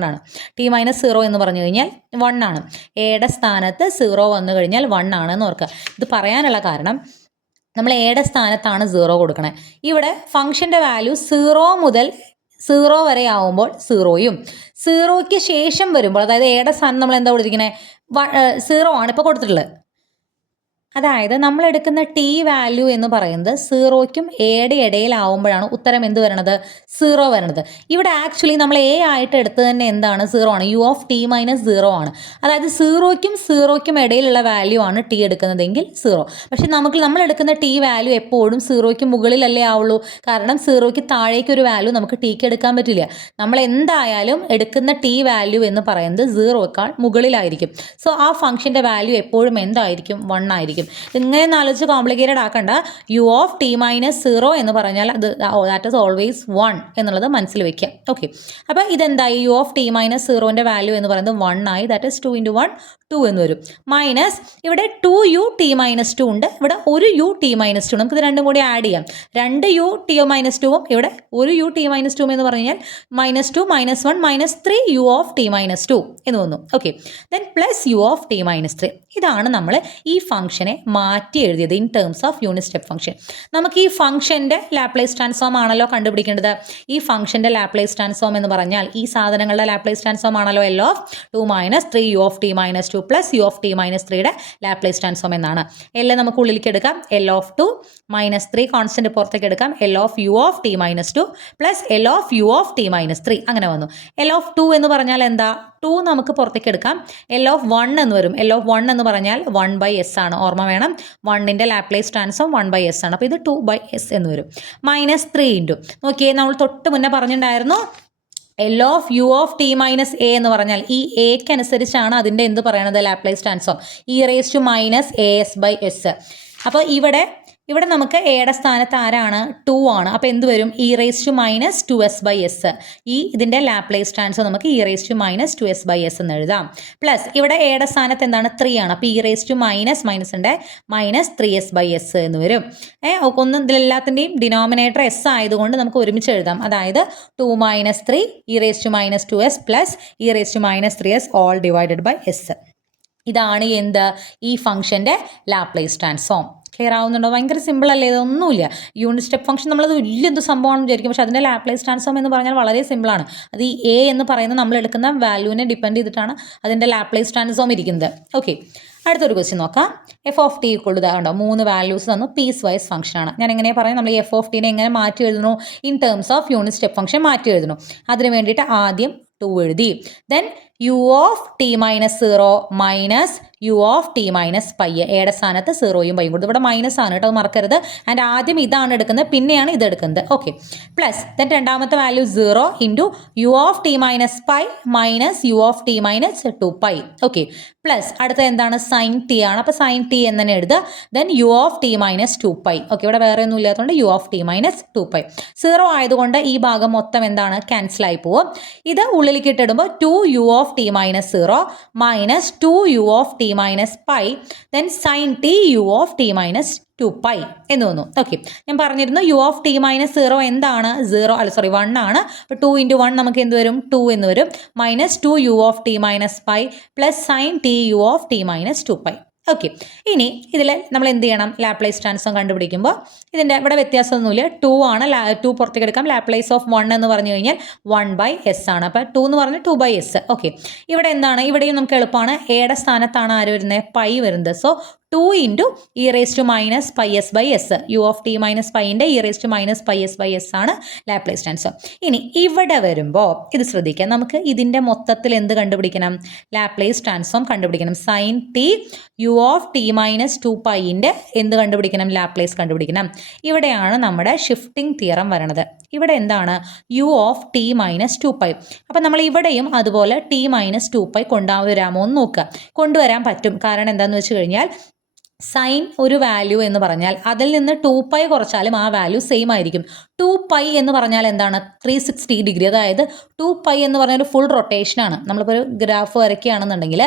ആണ്. t-0 എന്ന് പറഞ്ഞു കഴിഞ്ഞാൽ 1 ആണ്. എയുടെ സ്ഥാനത്ത് 0 വന്നു കഴിഞ്ഞാൽ 1 ആണെന്ന് ഓർക്കുക. ഇത് പറയാനുള്ള കാരണം നമ്മൾ എയുടെ സ്ഥാനത്താണ് 0 കൊടുക്കണേ. ഇവിടെ ഫംഗ്ഷൻ്റെ വാല്യൂ 0 മുതൽ 0 വരെ ആവുമ്പോൾ 0യും 0യ്ക്ക് ശേഷം വരുമ്പോൾ, അതായത് എയുടെ സ്ഥാനം നമ്മൾ എന്താ കൊടുത്തിരിക്കുന്നത്? 0 ആണ് ഇപ്പോൾ കൊടുത്തിട്ടുള്ളത്. അതായത് നമ്മൾ എടുക്കുന്ന ടി വാല്യൂ എന്ന് പറയുന്നത് 0യ്ക്കും എയുടെ ഇടയിലാവുമ്പോഴാണ് ഉത്തരം എന്ത് വരണത്? 0 വരണത്. ഇവിടെ ആക്ച്വലി നമ്മൾ എ ആയിട്ട് എടുത്ത് തന്നെ എന്താണ്? 0 ആണ്. u(t−0) ആണ്. അതായത് 0യ്ക്കും ഇടയിലുള്ള വാല്യൂ ആണ് ടി എടുക്കുന്നതെങ്കിൽ 0. പക്ഷെ നമ്മൾ എടുക്കുന്ന ടി വാല്യൂ എപ്പോഴും 0യ്ക്ക് മുകളിലല്ലേ ആവുള്ളൂ. കാരണം 0യ്ക്ക് താഴേക്ക് ഒരു വാല്യൂ നമുക്ക് ടിക്ക് എടുക്കാൻ പറ്റില്ല. നമ്മൾ എന്തായാലും എടുക്കുന്ന ടി വാല്യൂ എന്ന് പറയുന്നത് 0യേക്കാൾ മുകളിലായിരിക്കും. സോ ആ ഫംഗ്ഷൻ്റെ വാല്യൂ എപ്പോഴും എന്തായിരിക്കും? 1 ആയിരിക്കും. ഇങ്ങനെ ആലോചിച്ച് കോംപ്ലിക്കേറ്റഡ് ആക്കണ്ട. u(t−0) എന്ന് പറഞ്ഞാൽ ദാറ്റ് ഈസ് ഓൾവേസ് 1 എന്നുള്ളത് മനസ്സിൽ വെക്കുക. ഓക്കെ, അപ്പോൾ ഇതെന്തായി? u(t−0)ൻ്റെ വാല്യൂ എന്ന് പറയുന്നത് 1 ആയി. ദാറ്റ് ഈസ് 2 ഇൻറ്റു 1 2 എന്ന് വരും. മൈനസ് ഇവിടെ 2u(t−2) ഉണ്ട്, ഇവിടെ 1u(t−2). നമുക്കിത് രണ്ടും കൂടി ആഡ് ചെയ്യാം. 2u(t−2)ഉം ഇവിടെ 1u(t−2) എന്ന് പറഞ്ഞു കഴിഞ്ഞാൽ -2 -1 -3u(t−2) എന്ന് വന്നു. Okay, then plus u(t−3). ഇതാണ് നമ്മൾ ഈ ഫംഗ്ഷനെ മാറ്റി എഴുതിയത് in terms of unit step function. നമുക്ക് ഈ ഫംഗ്ഷൻ്റെ ലാപ്ലേസ് ട്രാൻസ്ഫോം ആണല്ലോ കണ്ടുപിടിക്കേണ്ടത്. ഈ ഫംഗ്ഷൻ്റെ ലാപ്ലേസ് ട്രാൻസ്ഫോം എന്ന് പറഞ്ഞാൽ ഈ സാധനങ്ങളുടെ ലാപ്ലേസ് ട്രാൻസ്ഫോം ആണല്ലോ L(2 - 3u(t−2) plus u(t−3)യുടെ Laplace transform എന്നാണ്. എല്ലാം നമുക്ക് ഉള്ളിലേക്ക് എടുക്കാം. L(2 - 3) കോൺസ്റ്റന്റ് പുറത്തേക്ക് എടുക്കാം. L(u(t−2) പ്ലസ് L(u(t−3) അങ്ങനെ വന്നു. L(2) എന്ന് പറഞ്ഞാൽ എന്താ? 2 നമുക്ക് പുറത്തേക്ക് എടുക്കാം. L(1) എന്ന് വരും. L(1) എന്ന് പറഞ്ഞാൽ 1/s ആണ്. ഓർമ്മ വേണം, 1ൻ്റെ ലാപ്ലേസ് ട്രാൻസ്ഫോം 1/s ആണ്. അപ്പോൾ ഇത് 2/s എന്ന് വരും. -3 ഇൻറ്റു നോക്കിയേ, നമ്മൾ തൊട്ട് മുന്നേ പറഞ്ഞിട്ടുണ്ടായിരുന്നു L of u of t minus a എന്ന് പറഞ്ഞാൽ ഈ എക്ക് അനുസരിച്ചാണ് അതിൻ്റെ എന്ത് പറയണത് Laplace transform e raise to minus a s by s. അപ്പോൾ ഇവിടെ നമുക്ക് എയുടെ സ്ഥാനത്ത് ആരാണ് 2 ആണ്. അപ്പോൾ എന്ത് വരും e raise to minus 2s by s. ഇതിൻ്റെ ലാപ്ലേസ് ട്രാൻസ്ഫോം നമുക്ക് e raise to minus 2s by s എന്ന് എഴുതാം. പ്ലസ് ഇവിടെ എയുടെ സ്ഥാനത്ത് എന്താണ് 3 ആണ്. അപ്പോൾ ഇ റേസ് ടു മൈനസിൻ്റെ മൈനസ് 3s ബൈ എസ് എന്ന് വരും. ഒന്നും ഇതിലെല്ലാത്തിൻ്റെയും ഡിനോമിനേറ്റർ എസ് ആയതുകൊണ്ട് നമുക്ക് ഒരുമിച്ച് എഴുതാം. അതായത് 2 minus 3 e raise to minus 2s plus e raise to minus 3s all divided by s. ഇതാണ് എന്ത് ഈ ഫംഗ്ഷൻ്റെ ലാപ്ലേസ് ട്രാൻസ്ഫോം. ക്ലിയർ ആവുന്നുണ്ടോ? ഭയങ്കര സിമ്പിൾ അല്ലേ? ഇതൊന്നുമില്ല. യൂണിറ്റ് സ്റ്റെപ്പ് ഫംഗ്ഷൻ നമ്മളത് വലിയ എന്ത് സംഭവമാണെന്ന് വിചാരിക്കും. പക്ഷേ അതിൻ്റെ ലാപ്ലേസ് ട്രാൻസ്ഫോം എന്ന് പറഞ്ഞാൽ വളരെ സിമ്പിളാണ്. അത് ഈ എ എന്ന് പറയുന്നത് നമ്മൾ എടുക്കുന്ന വാല്യൂവിനെ ഡിപ്പെൻഡ് ചെയ്തിട്ടാണ് അതിൻ്റെ ലാപ്ലേസ് ട്രാൻസ്ഫോം ഇരിക്കുന്നത്. ഓക്കെ, അടുത്തൊരു ക്വസ്റ്റ്യൻ നോക്കാം. എഫ് ഓഫ് ടി ഈക്വൾ ഉണ്ടോ 3 വാല്യൂസ് തന്നു, പീസ് വൈസ് ഫംഗ്ഷനാണ്. ഞാൻ എങ്ങനെ പറയാം, നമ്മൾ ഈ എഫ് ഓഫ് ടീനെ എങ്ങനെ മാറ്റി എഴുതുന്നു? In terms of unit step function മാറ്റി എഴുതുന്നു. അതിന് വേണ്ടിയിട്ട് ആദ്യം 2 എഴുതി. Then u of t minus 0 minus u of t minus pi. എയുടെ സ്ഥാനത്ത് 0യും പൈയും കൊടുത്തു. ഇവിടെ മൈനസ് ആണ് കേട്ടോ, അത് മറക്കരുത്. ആൻഡ് ആദ്യം ഇതാണ് എടുക്കുന്നത്, പിന്നെയാണ് ഇത് എടുക്കുന്നത്. ഓക്കെ, പ്ലസ് ദെൻ രണ്ടാമത്തെ value 0 into u of t minus pi minus u of t minus 2 pi. Okay, plus അടുത്തത് എന്താണ്? സൈൻ ടി ആണ്. അപ്പോൾ സൈൻ ടി എന്ന് തന്നെ എഴുതുക. Then u of t minus 2 pi. Okay, ഇവിടെ വേറെ ഒന്നും ഇല്ലാത്തതുകൊണ്ട് u of t minus 2 pi. 0 ആയതുകൊണ്ട് ഈ ഭാഗം മൊത്തം എന്താണ്? ക്യാൻസലായി പോവും. ഇത് ഉള്ളിലേക്ക് ഇട്ടിടുമ്പോൾ 2 u of t minus 0 minus 2 u of t minus pi then sine t u of t minus 2 pi എന്ന് വന്നു. ഓക്കെ, ഞാൻ പറഞ്ഞിരുന്നു യു ഓഫ് ടി മൈനസ് 0 എന്താണ്? 1 ആണ്. അപ്പോൾ 2 ഇൻറ്റു 1 നമുക്ക് എന്ത് വരും? 2 എന്ന് വരും. Minus 2 u of t minus pi plus sine t u of t minus 2 pi. Okay, ഇനി ഇതിൽ നമ്മൾ എന്ത് ചെയ്യണം? ലാപ്ലേസ് ട്രാൻസ്ഫോം കണ്ടുപിടിക്കുമ്പോൾ ഇതിൻ്റെ ഇവിടെ വ്യത്യാസമൊന്നുമില്ല. 2 ആണ്. 2 പുറത്തേക്ക് എടുക്കാം. ലാപ്ലേസ് ഓഫ് 1 എന്ന് പറഞ്ഞു കഴിഞ്ഞാൽ 1 ബൈ എസ് ആണ്. അപ്പോൾ 2 എന്ന് പറഞ്ഞാൽ 2 ബൈ എസ്. ഓക്കെ, ഇവിടെ എന്താണ്? ഇവിടെയും നമുക്ക് എളുപ്പമാണ്. എയുടെ സ്ഥാനത്താണ് ആര് വരുന്നത്? പൈ വരുന്നത്. So 2 into e raise to minus pi s by s. U of t minus പൈൻ്റെ e raise to minus pi s by s ആണ് ലാപ്ലേസ് ട്രാൻസ്ഫോം. ഇനി ഇവിടെ വരുമ്പോൾ ഇത് ശ്രദ്ധിക്കാം. നമുക്ക് ഇതിൻ്റെ മൊത്തത്തിൽ എന്ത് കണ്ടുപിടിക്കണം? ലാപ്ലേസ് ട്രാൻസ്ഫോം കണ്ടുപിടിക്കണം. Sine t u of t minus 2 പൈൻ്റെ എന്ത് കണ്ടുപിടിക്കണം? ലാപ്ലേസ് കണ്ടുപിടിക്കണം. ഇവിടെയാണ് നമ്മുടെ ഷിഫ്റ്റിംഗ് തിയറം വരണത്. ഇവിടെ എന്താണ്? U of t minus 2 pi. അപ്പം നമ്മൾ ഇവിടെയും അതുപോലെ ടി മൈനസ് 2 പൈ കൊണ്ടുവരാമോ എന്ന് നോക്കുക. കൊണ്ടുവരാൻ പറ്റും. കാരണം എന്താണെന്ന് വെച്ച് കഴിഞ്ഞാൽ സൈൻ ഒരു വാല്യൂ എന്ന് പറഞ്ഞാൽ അതിൽ നിന്ന് 2 പൈ കുറച്ചാലും ആ വാല്യൂ സെയിം ആയിരിക്കും. 2 പൈ എന്ന് പറഞ്ഞാൽ എന്താണ്? 360 ഡിഗ്രി. അതായത് 2 പൈ എന്ന് പറഞ്ഞാൽ ഒരു ഫുൾ റൊട്ടേഷനാണ്. നമ്മളിപ്പോൾ ഒരു ഗ്രാഫ് വരയ്ക്കുകയാണെന്നുണ്ടെങ്കിൽ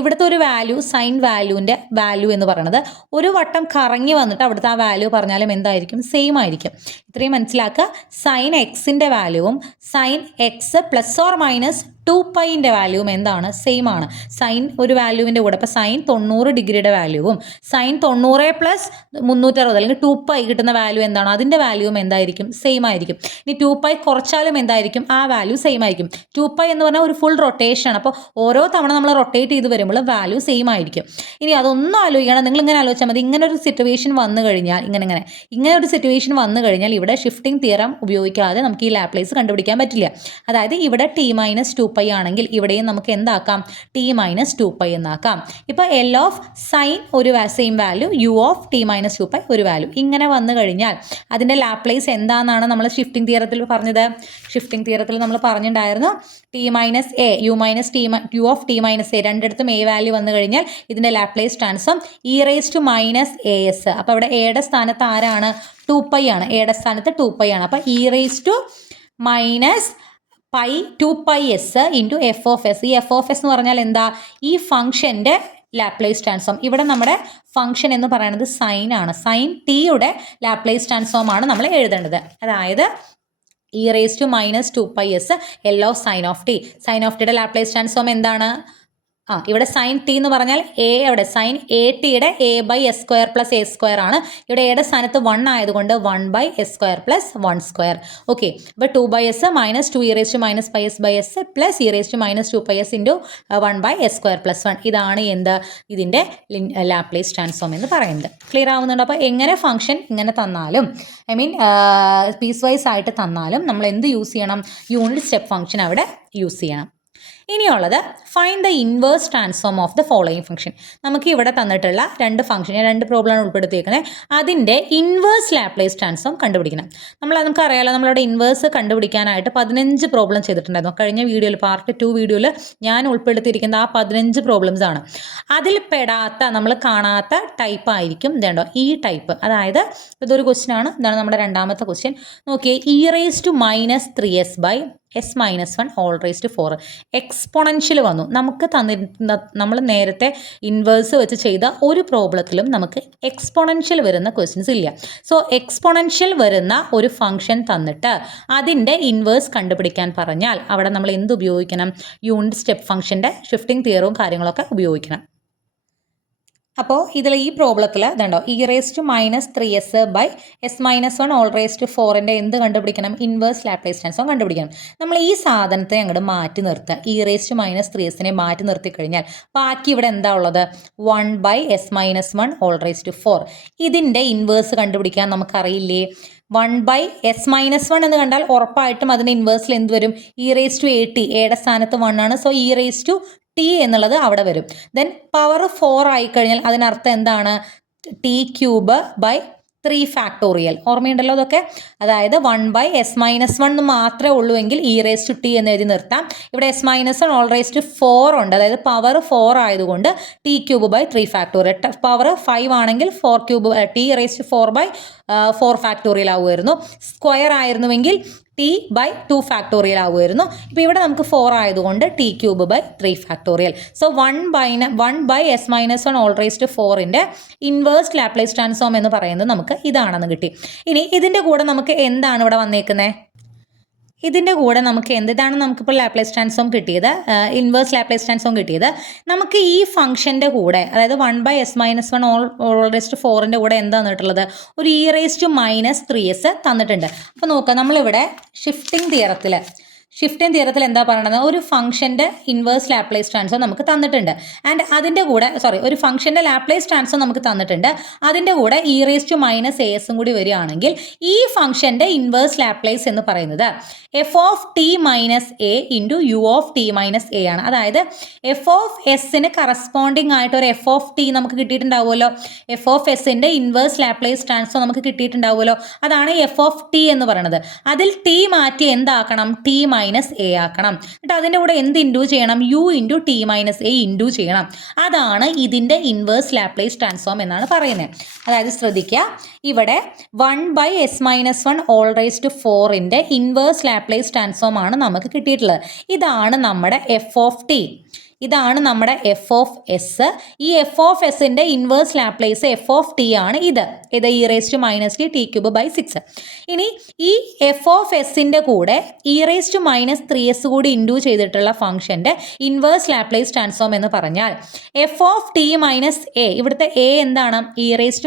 ഇവിടുത്തെ ഒരു വാല്യൂ, സൈൻ വാല്യൂവിൻ്റെ വാല്യൂ എന്ന് പറയുന്നത് ഒരു വട്ടം കറങ്ങി വന്നിട്ട് അവിടുത്തെ ആ വാല്യൂ പറഞ്ഞാലും എന്തായിരിക്കും? സെയിം ആയിരിക്കും. ഇത്രയും മനസ്സിലാക്കുക. സൈൻ എക്സിൻ്റെ വാല്യൂവും sine x plus or minus 2 പൈൻ്റെ വാല്യൂവും എന്താണ്? സെയിം ആണ്. സൈൻ ഒരു വാല്യൂവിൻ്റെ കൂടെ ഇപ്പോൾ സൈൻ 90 ഡിഗ്രിയുടെ വാല്യൂവും സൈൻ 90 പ്ലസ് 360 അല്ലെങ്കിൽ 2 പൈ കിട്ടുന്ന വാല്യൂ എന്താണ്? അതിൻ്റെ വാല്യൂവും എന്തായിരിക്കും? സെയിം ആയിരിക്കും. ഇനി 2 പൈ കുറച്ചാലും എന്തായിരിക്കും? ആ വാല്യൂ സെയിം ആയിരിക്കും. 2 പൈ എന്ന് പറഞ്ഞാൽ ഒരു ഫുൾ റൊട്ടേഷൻ. അപ്പോൾ ഓരോ തവണ നമ്മൾ റൊട്ടേറ്റ് ചെയ്ത് വരുമ്പോൾ വാല്യൂ സെയിം ആയിരിക്കും. ഇനി അതൊന്നും ആലോചിക്കണം. നിങ്ങൾ ഇങ്ങനെ ആലോചിച്ചാൽ മതി. ഇങ്ങനെ ഒരു സിറ്റുവേഷൻ വന്നു കഴിഞ്ഞാൽ ഇങ്ങനെ ഒരു സിറ്റുവേഷൻ വന്നു കഴിഞ്ഞാൽ ഇവിടെ ഷിഫ്റ്റിംഗ് തിയറം ഉപയോഗിക്കാതെ നമുക്ക് ഈ ലാപ്ലേസ് കണ്ടുപിടിക്കാൻ പറ്റില്ല. അതായത് ഇവിടെ ടി മൈനസ് 2 പൈ ആണെങ്കിൽ ഇവിടെയും നമുക്ക് എന്താക്കാം? ടി മൈനസ് 2 പൈ എന്നാക്കാം. ഇപ്പോൾ എൽ ഓഫ് സൈൻ ഒരു same value, u of t minus 2 pi ഒരു വാല്യൂ. ഇങ്ങനെ വന്നു കഴിഞ്ഞാൽ അതിൻ്റെ ലാപ്ലേസ് എന്താണെന്നാണ് നമ്മൾ ഷിഫ്റ്റിംഗ് തിയറത്തിൽ പറഞ്ഞത്. ഷിഫ്റ്റിംഗ് തിയറത്തിൽ നമ്മൾ പറഞ്ഞിട്ടുണ്ടായിരുന്നു t minus a u of t minus a രണ്ടിടത്തും എ വാല്യൂ വന്നു കഴിഞ്ഞാൽ ഇതിൻ്റെ Laplace transform e raise to minus a s. അപ്പോൾ ഇവിടെ എയുടെ സ്ഥാനത്ത് ആരാണ്? 2 പൈ ആണ്. എയുടെ സ്ഥാനത്ത് 2 പൈ ആണ്. അപ്പോൾ e raise to minus pi 2 pi s into f of s. ഈ എഫ് ഓഫ് എസ് എന്ന് പറഞ്ഞാൽ എന്താ? ഈ ഫംഗ്ഷൻ്റെ ലാപ്ലേസ് ട്രാൻസ്ഫോം. ഇവിടെ നമ്മുടെ ഫംഗ്ഷൻ എന്ന് പറയുന്നത് സൈൻ ആണ്. സൈൻ ടിയുടെ ലാപ്ലേസ് ട്രാൻസ്ഫോം ആണ് നമ്മൾ എഴുതേണ്ടത്. അതായത് e raise to minus 2 pi s L of sine of t. Sine of ടിയുടെ ലാപ്ലേസ് ട്രാൻസ്ഫോം എന്താണ്? ഇവിടെ സൈൻ ടി എന്ന് പറഞ്ഞാൽ എ, അവിടെ സൈൻ എ ടിയുടെ a by s square plus a square ആണ്. ഇവിടെ എയുടെ സ്ഥാനത്ത് 1 ആയതുകൊണ്ട് 1 by s square plus 1 square. Okay, അപ്പോൾ 2 by s minus 2 e raise to minus pi s by s plus e raise to minus 2 pi s into 1 by s square plus 1. ഇതാണ് എന്ത്? ഇതിൻ്റെ Laplace transform എന്ന് പറയുന്നത്. Clear ആവുന്നുണ്ട്? അപ്പോൾ എങ്ങനെ function ഇങ്ങനെ തന്നാലും പീസ് വൈസ് ആയിട്ട് തന്നാലും നമ്മൾ എന്ത് യൂസ് ചെയ്യണം? യൂണിറ്റ് സ്റ്റെപ്പ് ഫംഗ്ഷൻ അവിടെ യൂസ് ചെയ്യണം. ഇനിയുള്ളത് find the inverse transform of the following function. നമുക്ക് ഇവിടെ തന്നിട്ടുള്ള രണ്ട് ഫംഗ്ഷൻ, രണ്ട് പ്രോബ്ലമാണ് ഉൾപ്പെടുത്തിയിരിക്കുന്നത്. അതിൻ്റെ ഇൻവേഴ്സ് ലാപ്ലേസ് ട്രാൻസ്ഫോം കണ്ടുപിടിക്കണം. നമുക്കറിയാലോ, നമ്മളിവിടെ ഇൻവേഴ്സ് കണ്ടുപിടിക്കാനായിട്ട് 15 പ്രോബ്ലം ചെയ്തിട്ടുണ്ടായിരുന്നു. കഴിഞ്ഞ വീഡിയോയിൽ പാർട്ട് 2 വീഡിയോയിൽ ഞാൻ ഉൾപ്പെടുത്തിയിരിക്കുന്ന ആ 15 പ്രോബ്ലംസ് ആണ്. അതിൽ പെടാത്ത, നമ്മൾ കാണാത്ത ടൈപ്പ് ആയിരിക്കും ഇതുണ്ടോ ഈ ടൈപ്പ്. അതായത് ഇതൊരു ക്വസ്റ്റ്യൻ ആണ്. ഇതാണ് നമ്മുടെ രണ്ടാമത്തെ ക്വസ്റ്റ്യൻ. നോക്കിയേ, e⁻³ by s-1 all raised to 4 exponential വന്നു. നമുക്ക് നമ്മൾ നേരത്തെ ഇൻവേഴ്സ് വെച്ച് ചെയ്ത ഒരു പ്രോബ്ലത്തിലും നമുക്ക് എക്സ്പൊണൻഷ്യൽ വരുന്ന ക്വസ്റ്റ്യൻസ് ഇല്ല. സോ എക്സ്പൊണൻഷ്യൽ വരുന്ന ഒരു ഫംഗ്ഷൻ തന്നിട്ട് അതിൻ്റെ ഇൻവേഴ്സ് കണ്ടുപിടിക്കാൻ പറഞ്ഞാൽ അവിടെ നമ്മൾ എന്ത് ഉപയോഗിക്കണം? യൂണിറ്റ് സ്റ്റെപ്പ് ഫംഗ്ഷൻ്റെ ഷിഫ്റ്റിംഗ് തിയറവും കാര്യങ്ങളൊക്കെ ഉപയോഗിക്കണം. അപ്പോൾ ഇതിൽ ഈ പ്രോബ്ലത്തിൽ ഇതുണ്ടോ e⁻³ by s-1 all raised to 4ൻ്റെ എന്ത് കണ്ടുപിടിക്കണം? ഇൻവേഴ്സ് ലാപ്ലേസ് ട്രാൻസ്ഫോം കണ്ടുപിടിക്കണം. നമ്മൾ ഈ സാധനത്തെ അങ്ങോട്ട് മാറ്റി നിർത്തുക. e⁻³ മാറ്റി നിർത്തി കഴിഞ്ഞാൽ ബാക്കി ഇവിടെ എന്താ ഉള്ളത്? 1/s-1 all raised to 4. ഇതിൻ്റെ ഇൻവേഴ്സ് കണ്ടുപിടിക്കാൻ നമുക്കറിയില്ലേ? 1/s-1 എന്ന് കണ്ടാൽ ഉറപ്പായിട്ടും അതിൻ്റെ ഇൻവേഴ്സിൽ എന്ത് വരും? e⁻at. എയുടെ സ്ഥാനത്ത് 1 ആണ്. സോ e⁻t എന്നുള്ളത് അവിടെ വരും. ദെൻ പവർ 4 ആയിക്കഴിഞ്ഞാൽ അതിനർത്ഥം എന്താണ്? t³ ഓർമ്മയുണ്ടല്ലോ അതൊക്കെ. അതായത് 1/s-1 മാത്രമേ ഉള്ളൂ എങ്കിൽ e⁻t എന്ന് എഴുതി നിർത്താം. ഇവിടെ s-1 all raised to 4 ഉണ്ട്. അതായത് പവർ 4 ആയതുകൊണ്ട് t³ പവർ 5 ആണെങ്കിൽ t⁻⁴/4 ആവുമായിരുന്നു. Square ആയിരുന്നുവെങ്കിൽ t/2 ആവുമായിരുന്നു. ഇപ്പോൾ ഇവിടെ നമുക്ക് 4 ആയതുകൊണ്ട് t³ so 1/s-1 all raised to 4ൻ്റെ ഇൻവേഴ്സ് ലാപ്ലേസ് ട്രാൻസ്ഫോം എന്ന് പറയുന്നത് നമുക്ക് ഇതാണെന്ന് കിട്ടി. ഇനി ഇതിൻ്റെ കൂടെ നമുക്ക് എന്താണ് ഇവിടെ വന്നേക്കുന്നത്? ഇതിൻ്റെ കൂടെ നമുക്ക് ഇതാണ് നമുക്കിപ്പോൾ ലാപ്ലേസ് ട്രാൻസ്ഫോം കിട്ടിയത്, ഇൻവേഴ്സ് ലാപ്ലേസ് ട്രാൻസ്ഫോം കിട്ടിയത്. നമുക്ക് ഈ ഫംഗ്ഷൻ്റെ കൂടെ, അതായത് 1/s-1 all raised to 4ൻ്റെ കൂടെ എന്താ തന്നിട്ടുള്ളത്? ഒരു e⁻³ തന്നിട്ടുണ്ട്. അപ്പോൾ നോക്കുക, നമ്മളിവിടെ ഷിഫ്റ്റിംഗ് തിയറത്തിൽ എന്താ പറയണത്? ഒരു ഫംഗ്ഷൻ്റെ ഇൻവേഴ്സ് ലാപ്ലേസ് ട്രാൻസ്ഫോം നമുക്ക് തന്നിട്ടുണ്ട്. ആൻഡ് അതിൻ്റെ കൂടെ ഒരു ഫംഗ്ഷൻ്റെ ലാപ്ലേസ് ട്രാൻസ്ഫോം നമുക്ക് തന്നിട്ടുണ്ട്. അതിൻ്റെ കൂടെ e⁻as കൂടി വരികയാണെങ്കിൽ ഈ ഫംഗ്ഷൻ്റെ ഇൻവേഴ്സ് ലാപ്ലേസ് എന്ന് പറയുന്നത് f(t - a) ഇൻറ്റു u(t - a) ആണ്. അതായത് f(s)ന് കറസ്പോണ്ടിങ് ആയിട്ട് ഒരു f(t) നമുക്ക് കിട്ടിയിട്ടുണ്ടാവുമല്ലോ. f(s)ൻ്റെ ഇൻവേഴ്സ് ലാപ്ലേസ് ട്രാൻസ്ഫോം നമുക്ക് കിട്ടിയിട്ടുണ്ടാവുമല്ലോ. അതാണ് f(t) എന്ന് പറയുന്നത്. അതിൽ t മാറ്റി എന്താക്കണം? t - a ആക്കണം. എന്നിട്ട് അതിൻ്റെ കൂടെ എന്ത് ഇൻഡ്യൂ ചെയ്യണം? u into t - a into ചെയ്യണം. അതാണ് ഇതിൻ്റെ ഇൻവേഴ്സ് ലാപ്ലേസ് ട്രാൻസ്ഫോം എന്നാണ് പറയുന്നത്. അതായത് ശ്രദ്ധിക്കുക, ഇവിടെ 1/s-1 all raised to 4ൻ്റെ ഇൻവേഴ്സ് ലാപ്ലേസ് ട്രാൻസ്ഫോം ആണ് നമുക്ക് കിട്ടിയിട്ടുള്ളത്. ഇതാണ് നമ്മുടെ f(t). ഇതാണ് നമ്മുടെ f(s). ഈ f(s)ൻ്റെ ഇൻവേഴ്സ് ലാപ്ലേസ് f(t) ആണ് ഇത് e⁻t t³/6. ഇനി ഈ f(s)ൻ്റെ കൂടെ e⁻³ കൂടി ഇൻഡ്യൂ ചെയ്തിട്ടുള്ള ഫംഗ്ഷൻ്റെ ഇൻവേഴ്സ് ലാപ്ലേസ് ട്രാൻസ്ഫോം എന്ന് പറഞ്ഞാൽ f(t - a), ഇവിടുത്തെ a എന്താണ്? e⁻as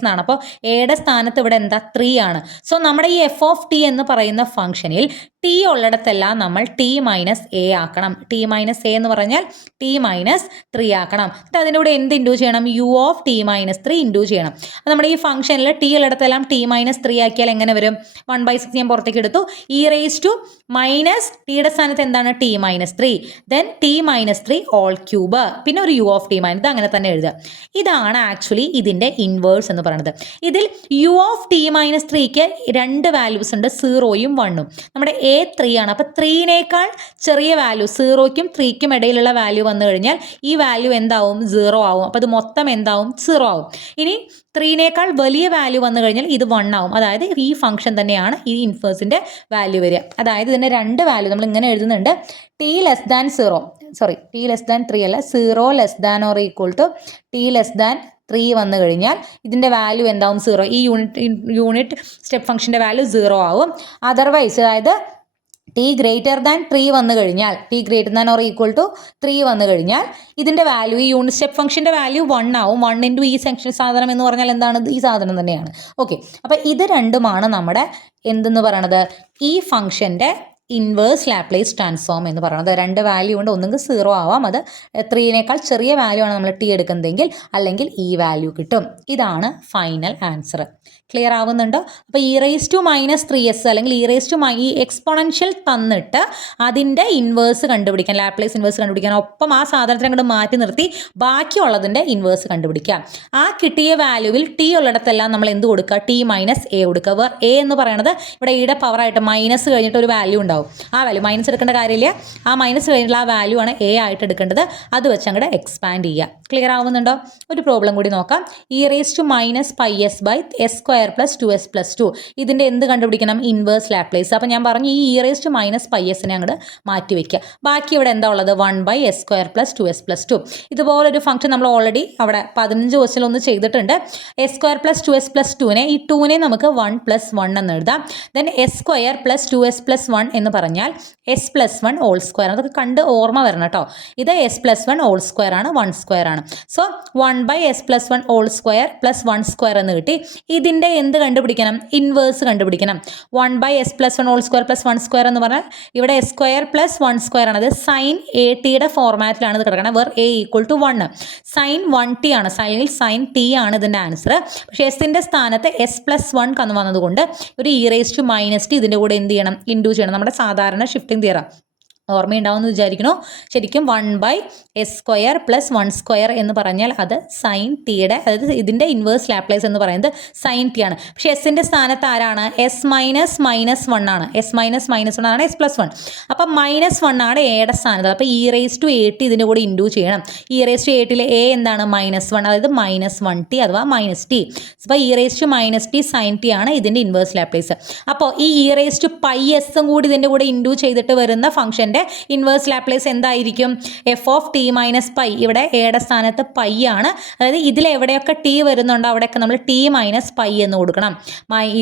എന്നാണ്. അപ്പോൾ എയുടെ സ്ഥാനത്ത് ഇവിടെ എന്താ? 3 ആണ്. സോ നമ്മുടെ ഈ f(t) എന്ന് പറയുന്ന ഫംഗ്ഷനിൽ t ഉള്ളിടത്തെല്ലാം നമ്മൾ t - a ആക്കണം. t - a എന്ന് പറഞ്ഞാൽ t - 3 ആക്കണം. എന്നിട്ട് അതിൻ്റെ കൂടെ എന്ത് ഇൻഡ്യൂ ചെയ്യണം? u(t - 3) ഇൻഡ്യൂ ചെയ്യണം. അപ്പോൾ നമ്മുടെ ഈ ഫംഗ്ഷനിൽ t ഉള്ളിടത്തെല്ലാം t - 3 ആക്കിയാൽ എങ്ങനെ വരും? 1/6 ഞാൻ പുറത്തേക്ക് എടുത്തു. യുടെ സ്ഥാനത്ത് എന്താണ്? t - 3. ദെൻ t - 3 all³ പിന്നെ ഒരു u(t - ഇത് അങ്ങനെ തന്നെ എഴുതുക. ഇതാണ് ആക്ച്വലി ഇതിൻ്റെ ഇൻവേഴ്സ് എന്ന് പറയുന്നത്. ഇതിൽ u(t - 3ക്ക് രണ്ട് വാല്യൂസ് ഉണ്ട്, 0ഉം 1ഉം. നമ്മുടെ a 3 ആണ്. അപ്പോൾ 3നേക്കാൾ ചെറിയ വാല്യൂ, 0ക്കും 3ക്കും ഇടയിലുള്ള വാല്യൂ വന്നു കഴിഞ്ഞാൽ ഈ വാല്യൂ എന്താവും? 0 ആവും. അപ്പോൾ ഇത് മൊത്തം എന്താവും? 0 ആവും. ഇനി 3നേക്കാൾ വലിയ വാല്യൂ വന്നു കഴിഞ്ഞാൽ ഇത് 1 ആവും. അതായത് ഈ ഫംഗ്ഷൻ തന്നെയാണ് ഈ ഇൻവേഴ്സിൻ്റെ വാല്യൂ വരിക. അതായത് ഇതിൻ്റെ രണ്ട് വാല്യൂ നമ്മൾ ഇങ്ങനെ എഴുതുന്നുണ്ട്. t<0, സോറി t<3 അല്ല, 0 < t> t വന്നു കഴിഞ്ഞാൽ ഇതിൻ്റെ വാല്യൂ എന്താവും? 0. ഈ യൂണിറ്റ് സ്റ്റെപ്പ് ഫംഗ്ഷൻ്റെ വാല്യൂ 0 ആവും. അതർവൈസ് അതായത് t 3 വന്നു കഴിഞ്ഞാൽ, t 3 വന്നു കഴിഞ്ഞാൽ ഇതിൻ്റെ വാല്യൂ, ഈ യൂണിറ്റ് സ്റ്റെപ്പ് ഫംഗ്ഷൻ്റെ വാല്യൂ 1 ആവും. 1 ഇൻറ്റു ഈ സാധനം എന്ന് പറഞ്ഞാൽ എന്താണ്? ഈ സാധനം തന്നെയാണ്. ഓക്കെ, അപ്പോൾ ഇത് രണ്ടുമാണ് നമ്മുടെ എന്തെന്ന് പറയണത്? ഈ ഫംഗ്ഷൻ്റെ ഇൻവേഴ്സ് ലാപ്ലേസ് ട്രാൻസ്ഫോം എന്ന് പറയുന്നത്. രണ്ട് വാല്യൂ ഉണ്ട്, ഒന്നുകിൽ 0 ആവാം, അത് 3നേക്കാൾ ചെറിയ വാല്യൂ ആണ് നമ്മൾ t എടുക്കുന്നതെങ്കിൽ, അല്ലെങ്കിൽ ഈ വാല്യൂ കിട്ടും. ഇതാണ് ഫൈനൽ ആൻസർ. ക്ലിയർ ആവുന്നുണ്ടോ? അപ്പോൾ e⁻³ അല്ലെങ്കിൽ ഈ എക്സ്പോണൻഷ്യൽ തന്നിട്ട് അതിൻ്റെ ഇൻവേഴ്സ് കണ്ടുപിടിക്കാൻ, ലാപ്ലേസ് ഇൻവേഴ്സ് കണ്ടുപിടിക്കാൻ, ഒപ്പം ആ സാധനത്തിനെ അങ്ങോട്ട് മാറ്റി നിർത്തി ബാക്കിയുള്ളതിൻ്റെ ഇൻവേഴ്സ് കണ്ടുപിടിക്കാം. ആ കിട്ടിയ വാല്യൂവിൽ ടി ഉള്ളിടത്തെല്ലാം നമ്മൾ എന്ത് കൊടുക്കുക? t-a കൊടുക്കുക. വേർ a എന്ന് പറയുന്നത് ഇവിടെ യുടെ പവറായിട്ട് മൈനസ് കഴിഞ്ഞിട്ട് ഒരു വാല്യൂ ഉണ്ടാവും. ആ വാല്യൂ മൈനസ് എടുക്കേണ്ട കാര്യമില്ല, ആ മൈനസ് കഴിഞ്ഞിട്ടുള്ള ആ വാല്യൂ ആണ് a ആയിട്ട് എടുക്കേണ്ടത്. അത് വെച്ച് അങ്ങോട്ട് എക്സ്പാൻഡ് ചെയ്യുക. ക്ലിയർ ആവുന്നുണ്ടോ? ഒരു പ്രോബ്ലം കൂടി നോക്കാം. e⁻⁻s² + 2s+2 ഇതിൻ്റെ എന്ത് കണ്ടുപിടിക്കണം? Inverse Laplace. അപ്പോൾ ഞാൻ പറഞ്ഞു ഈ e⁻⁻s അങ്ങോട്ട് മാറ്റി വയ്ക്കുക. ബാക്കി ഇവിടെ എന്താ ഉള്ളത്? 1/s² + 2s+2. ഇതുപോലൊരു ഫംഗ്ഷൻ നമ്മൾ ഓൾറെഡി അവിടെ 15 ക്വസ്റ്റ്യനിലൊന്ന് ചെയ്തിട്ടുണ്ട്. s² + 2s+2നെ ഈ 2നെ നമുക്ക് 1 + 1 എന്ന് എഴുതാം. ദെൻ s² + 2s+1 എന്ന് പറഞ്ഞാൽ s+1 ഹോൾ സ്ക്വയർ. അതൊക്കെ കണ്ട് ഓർമ്മ വരണം കേട്ടോ. ഇത് s+1 ഹോൾ സ്ക്വയർ ആണ്, 1² ആണ്. സോ 1/s+1 ഹോൾ സ്ക്വയർ + 1² എന്ന് കിട്ടി. ഇതിൻ്റെ എന്ത് കണ്ടുപിടിക്കണം? ഇൻവേഴ്സ് കണ്ടുപിടിക്കണം. 1/s+1 ഹോൾ സ്ക്വയർ + 1² എന്ന് പറഞ്ഞാൽ ഇവിടെ s² + 1² ആണ്. അത് sin at ഫോർമാറ്റിലാണ് ഇത് കിടക്കുന്നത്. Where a = 1. sin 1t ആണ്, അല്ലെങ്കിൽ sin t ആണ് ഇതിൻ്റെ ആൻസർ. പക്ഷേ എസിൻ്റെ സ്ഥാനത്ത് s+1 കന്ന് വന്നതുകൊണ്ട് ഒരു e⁻⁻t ഇതിൻ്റെ കൂടെ എന്ത് ചെയ്യണം? ഇൻഡു ചെയ്യണം. നമ്മുടെ സാധാരണ ഷിഫ്റ്റിംഗ് തിയറം ഓർമ്മയുണ്ടാവുമെന്ന് വിചാരിക്കണോ? ശരിക്കും 1/s² + 1² എന്ന് പറഞ്ഞാൽ അത് sin t-യുടെ, അതായത് ഇതിൻ്റെ ഇൻവേഴ്സ് ലാപ്ലേസ് എന്ന് പറയുന്നത് sin t ആണ്. പക്ഷേ എസിൻ്റെ സ്ഥാനത്ത് ആരാണ്? s - -1 ആണ്. s - -1 ആണ് s+1. അപ്പം -1 ആണ് എയുടെ സ്ഥാനത്ത്. അപ്പോൾ e⁻at ഇതിൻ്റെ കൂടെ ഇൻഡു ചെയ്യണം. e⁻at-ലെ a എന്താണ്? -1, അതായത് -1t അഥവാ -t. അപ്പോൾ e⁻t sin t ആണ് ഇതിൻ്റെ ഇൻവേഴ്സ് ലാപ്ലേസ്. അപ്പോൾ ഈ e⁻πs കൂടി ഇതിൻ്റെ കൂടെ ഇൻഡു ചെയ്തിട്ട് വരുന്ന ഫംഗ്ഷൻ്റെ ഇൻവേഴ്സ് ലാപ്ലേസ് എന്തായിരിക്കും? f(t - π). ഇവിടെ എയുടെ സ്ഥാനത്ത് പൈ ആണ്, അതായത് ഇതിൽ എവിടെയൊക്കെ ടി വരുന്നുണ്ടോ അവിടെയൊക്കെ നമ്മൾ t - π എന്ന് കൊടുക്കണം.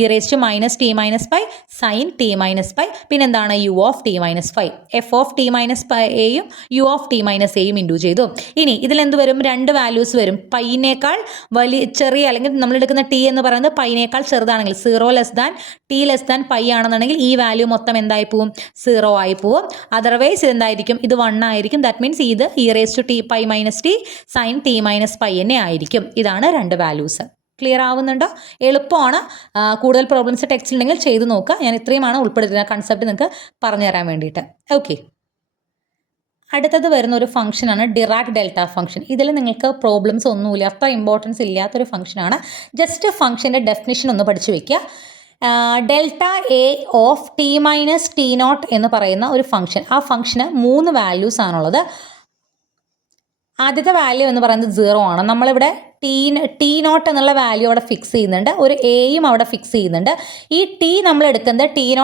e⁻t - π sin t - π, പിന്നെന്താണ്? u(t - π). f(t - π)യും u(t - a)യും ഇൻഡു ചെയ്തു. ഇനി ഇതിലെന്ത് വരും? രണ്ട് വാല്യൂസ് വരും. പൈനേക്കാൾ ചെറിയ, അല്ലെങ്കിൽ നമ്മൾ എടുക്കുന്ന ടി എന്ന് പറയുന്നത് പൈനേക്കാൾ ചെറുതാണെങ്കിൽ 0 ലെസ് ദാൻ പൈ ആണെന്നുണ്ടെങ്കിൽ ഈ വാല്യൂ മൊത്തം എന്തായി പോവും? 0 ആയി പോവും. അതർവൈസ് ഇതെന്തായിരിക്കും? ഇത് 1 ആയിരിക്കും. ദാറ്റ് മീൻസ് ഇത് e⁻t - sin t - π തന്നെ ആയിരിക്കും. ഇതാണ് രണ്ട് വാല്യൂസ്. ക്ലിയർ ആവുന്നുണ്ടോ? എളുപ്പമാണ്. കൂടുതൽ പ്രോബ്ലംസ് ടെക്സ്റ്റിൽ ഉണ്ടെങ്കിൽ ചെയ്ത് നോക്കുക. ഞാൻ ഇത്രയുമാണ് ഉൾപ്പെടുത്തുന്ന കൺസെപ്റ്റ് നിങ്ങൾക്ക് പറഞ്ഞു തരാൻ വേണ്ടിയിട്ട്. ഓക്കെ, അടുത്തത് വരുന്ന ഒരു ഫംഗ്ഷനാണ് ഡിറാക് ഡെൽറ്റ ഫംഗ്ഷൻ. ഇതിൽ നിങ്ങൾക്ക് പ്രോബ്ലംസ് ഒന്നുമില്ല, അത്ര ഇമ്പോർട്ടൻസ് ഇല്ലാത്തൊരു ഫംഗ്ഷനാണ്. ജസ്റ്റ് ഫംഗ്ഷൻ്റെ ഡെഫിനിഷൻ ഒന്ന് പഠിച്ചു വയ്ക്കുക. Delta A of t - t0 എന്ന് പറയുന്ന ഒരു ഫംഗ്ഷൻ. ആ ഫംഗ്ഷന് 3 വാല്യൂസ് ആണുള്ളത്. ആദ്യത്തെ വാല്യൂ എന്ന് പറയുന്നത് 0 ആണ്. നമ്മളിവിടെ t0 എന്നുള്ള വാല്യൂ അവിടെ ഫിക്സ് ചെയ്യുന്നുണ്ട്, ഒരു എയും അവിടെ ഫിക്സ് ചെയ്യുന്നുണ്ട്. ഈ ടി നമ്മൾ എടുക്കുന്നത് t0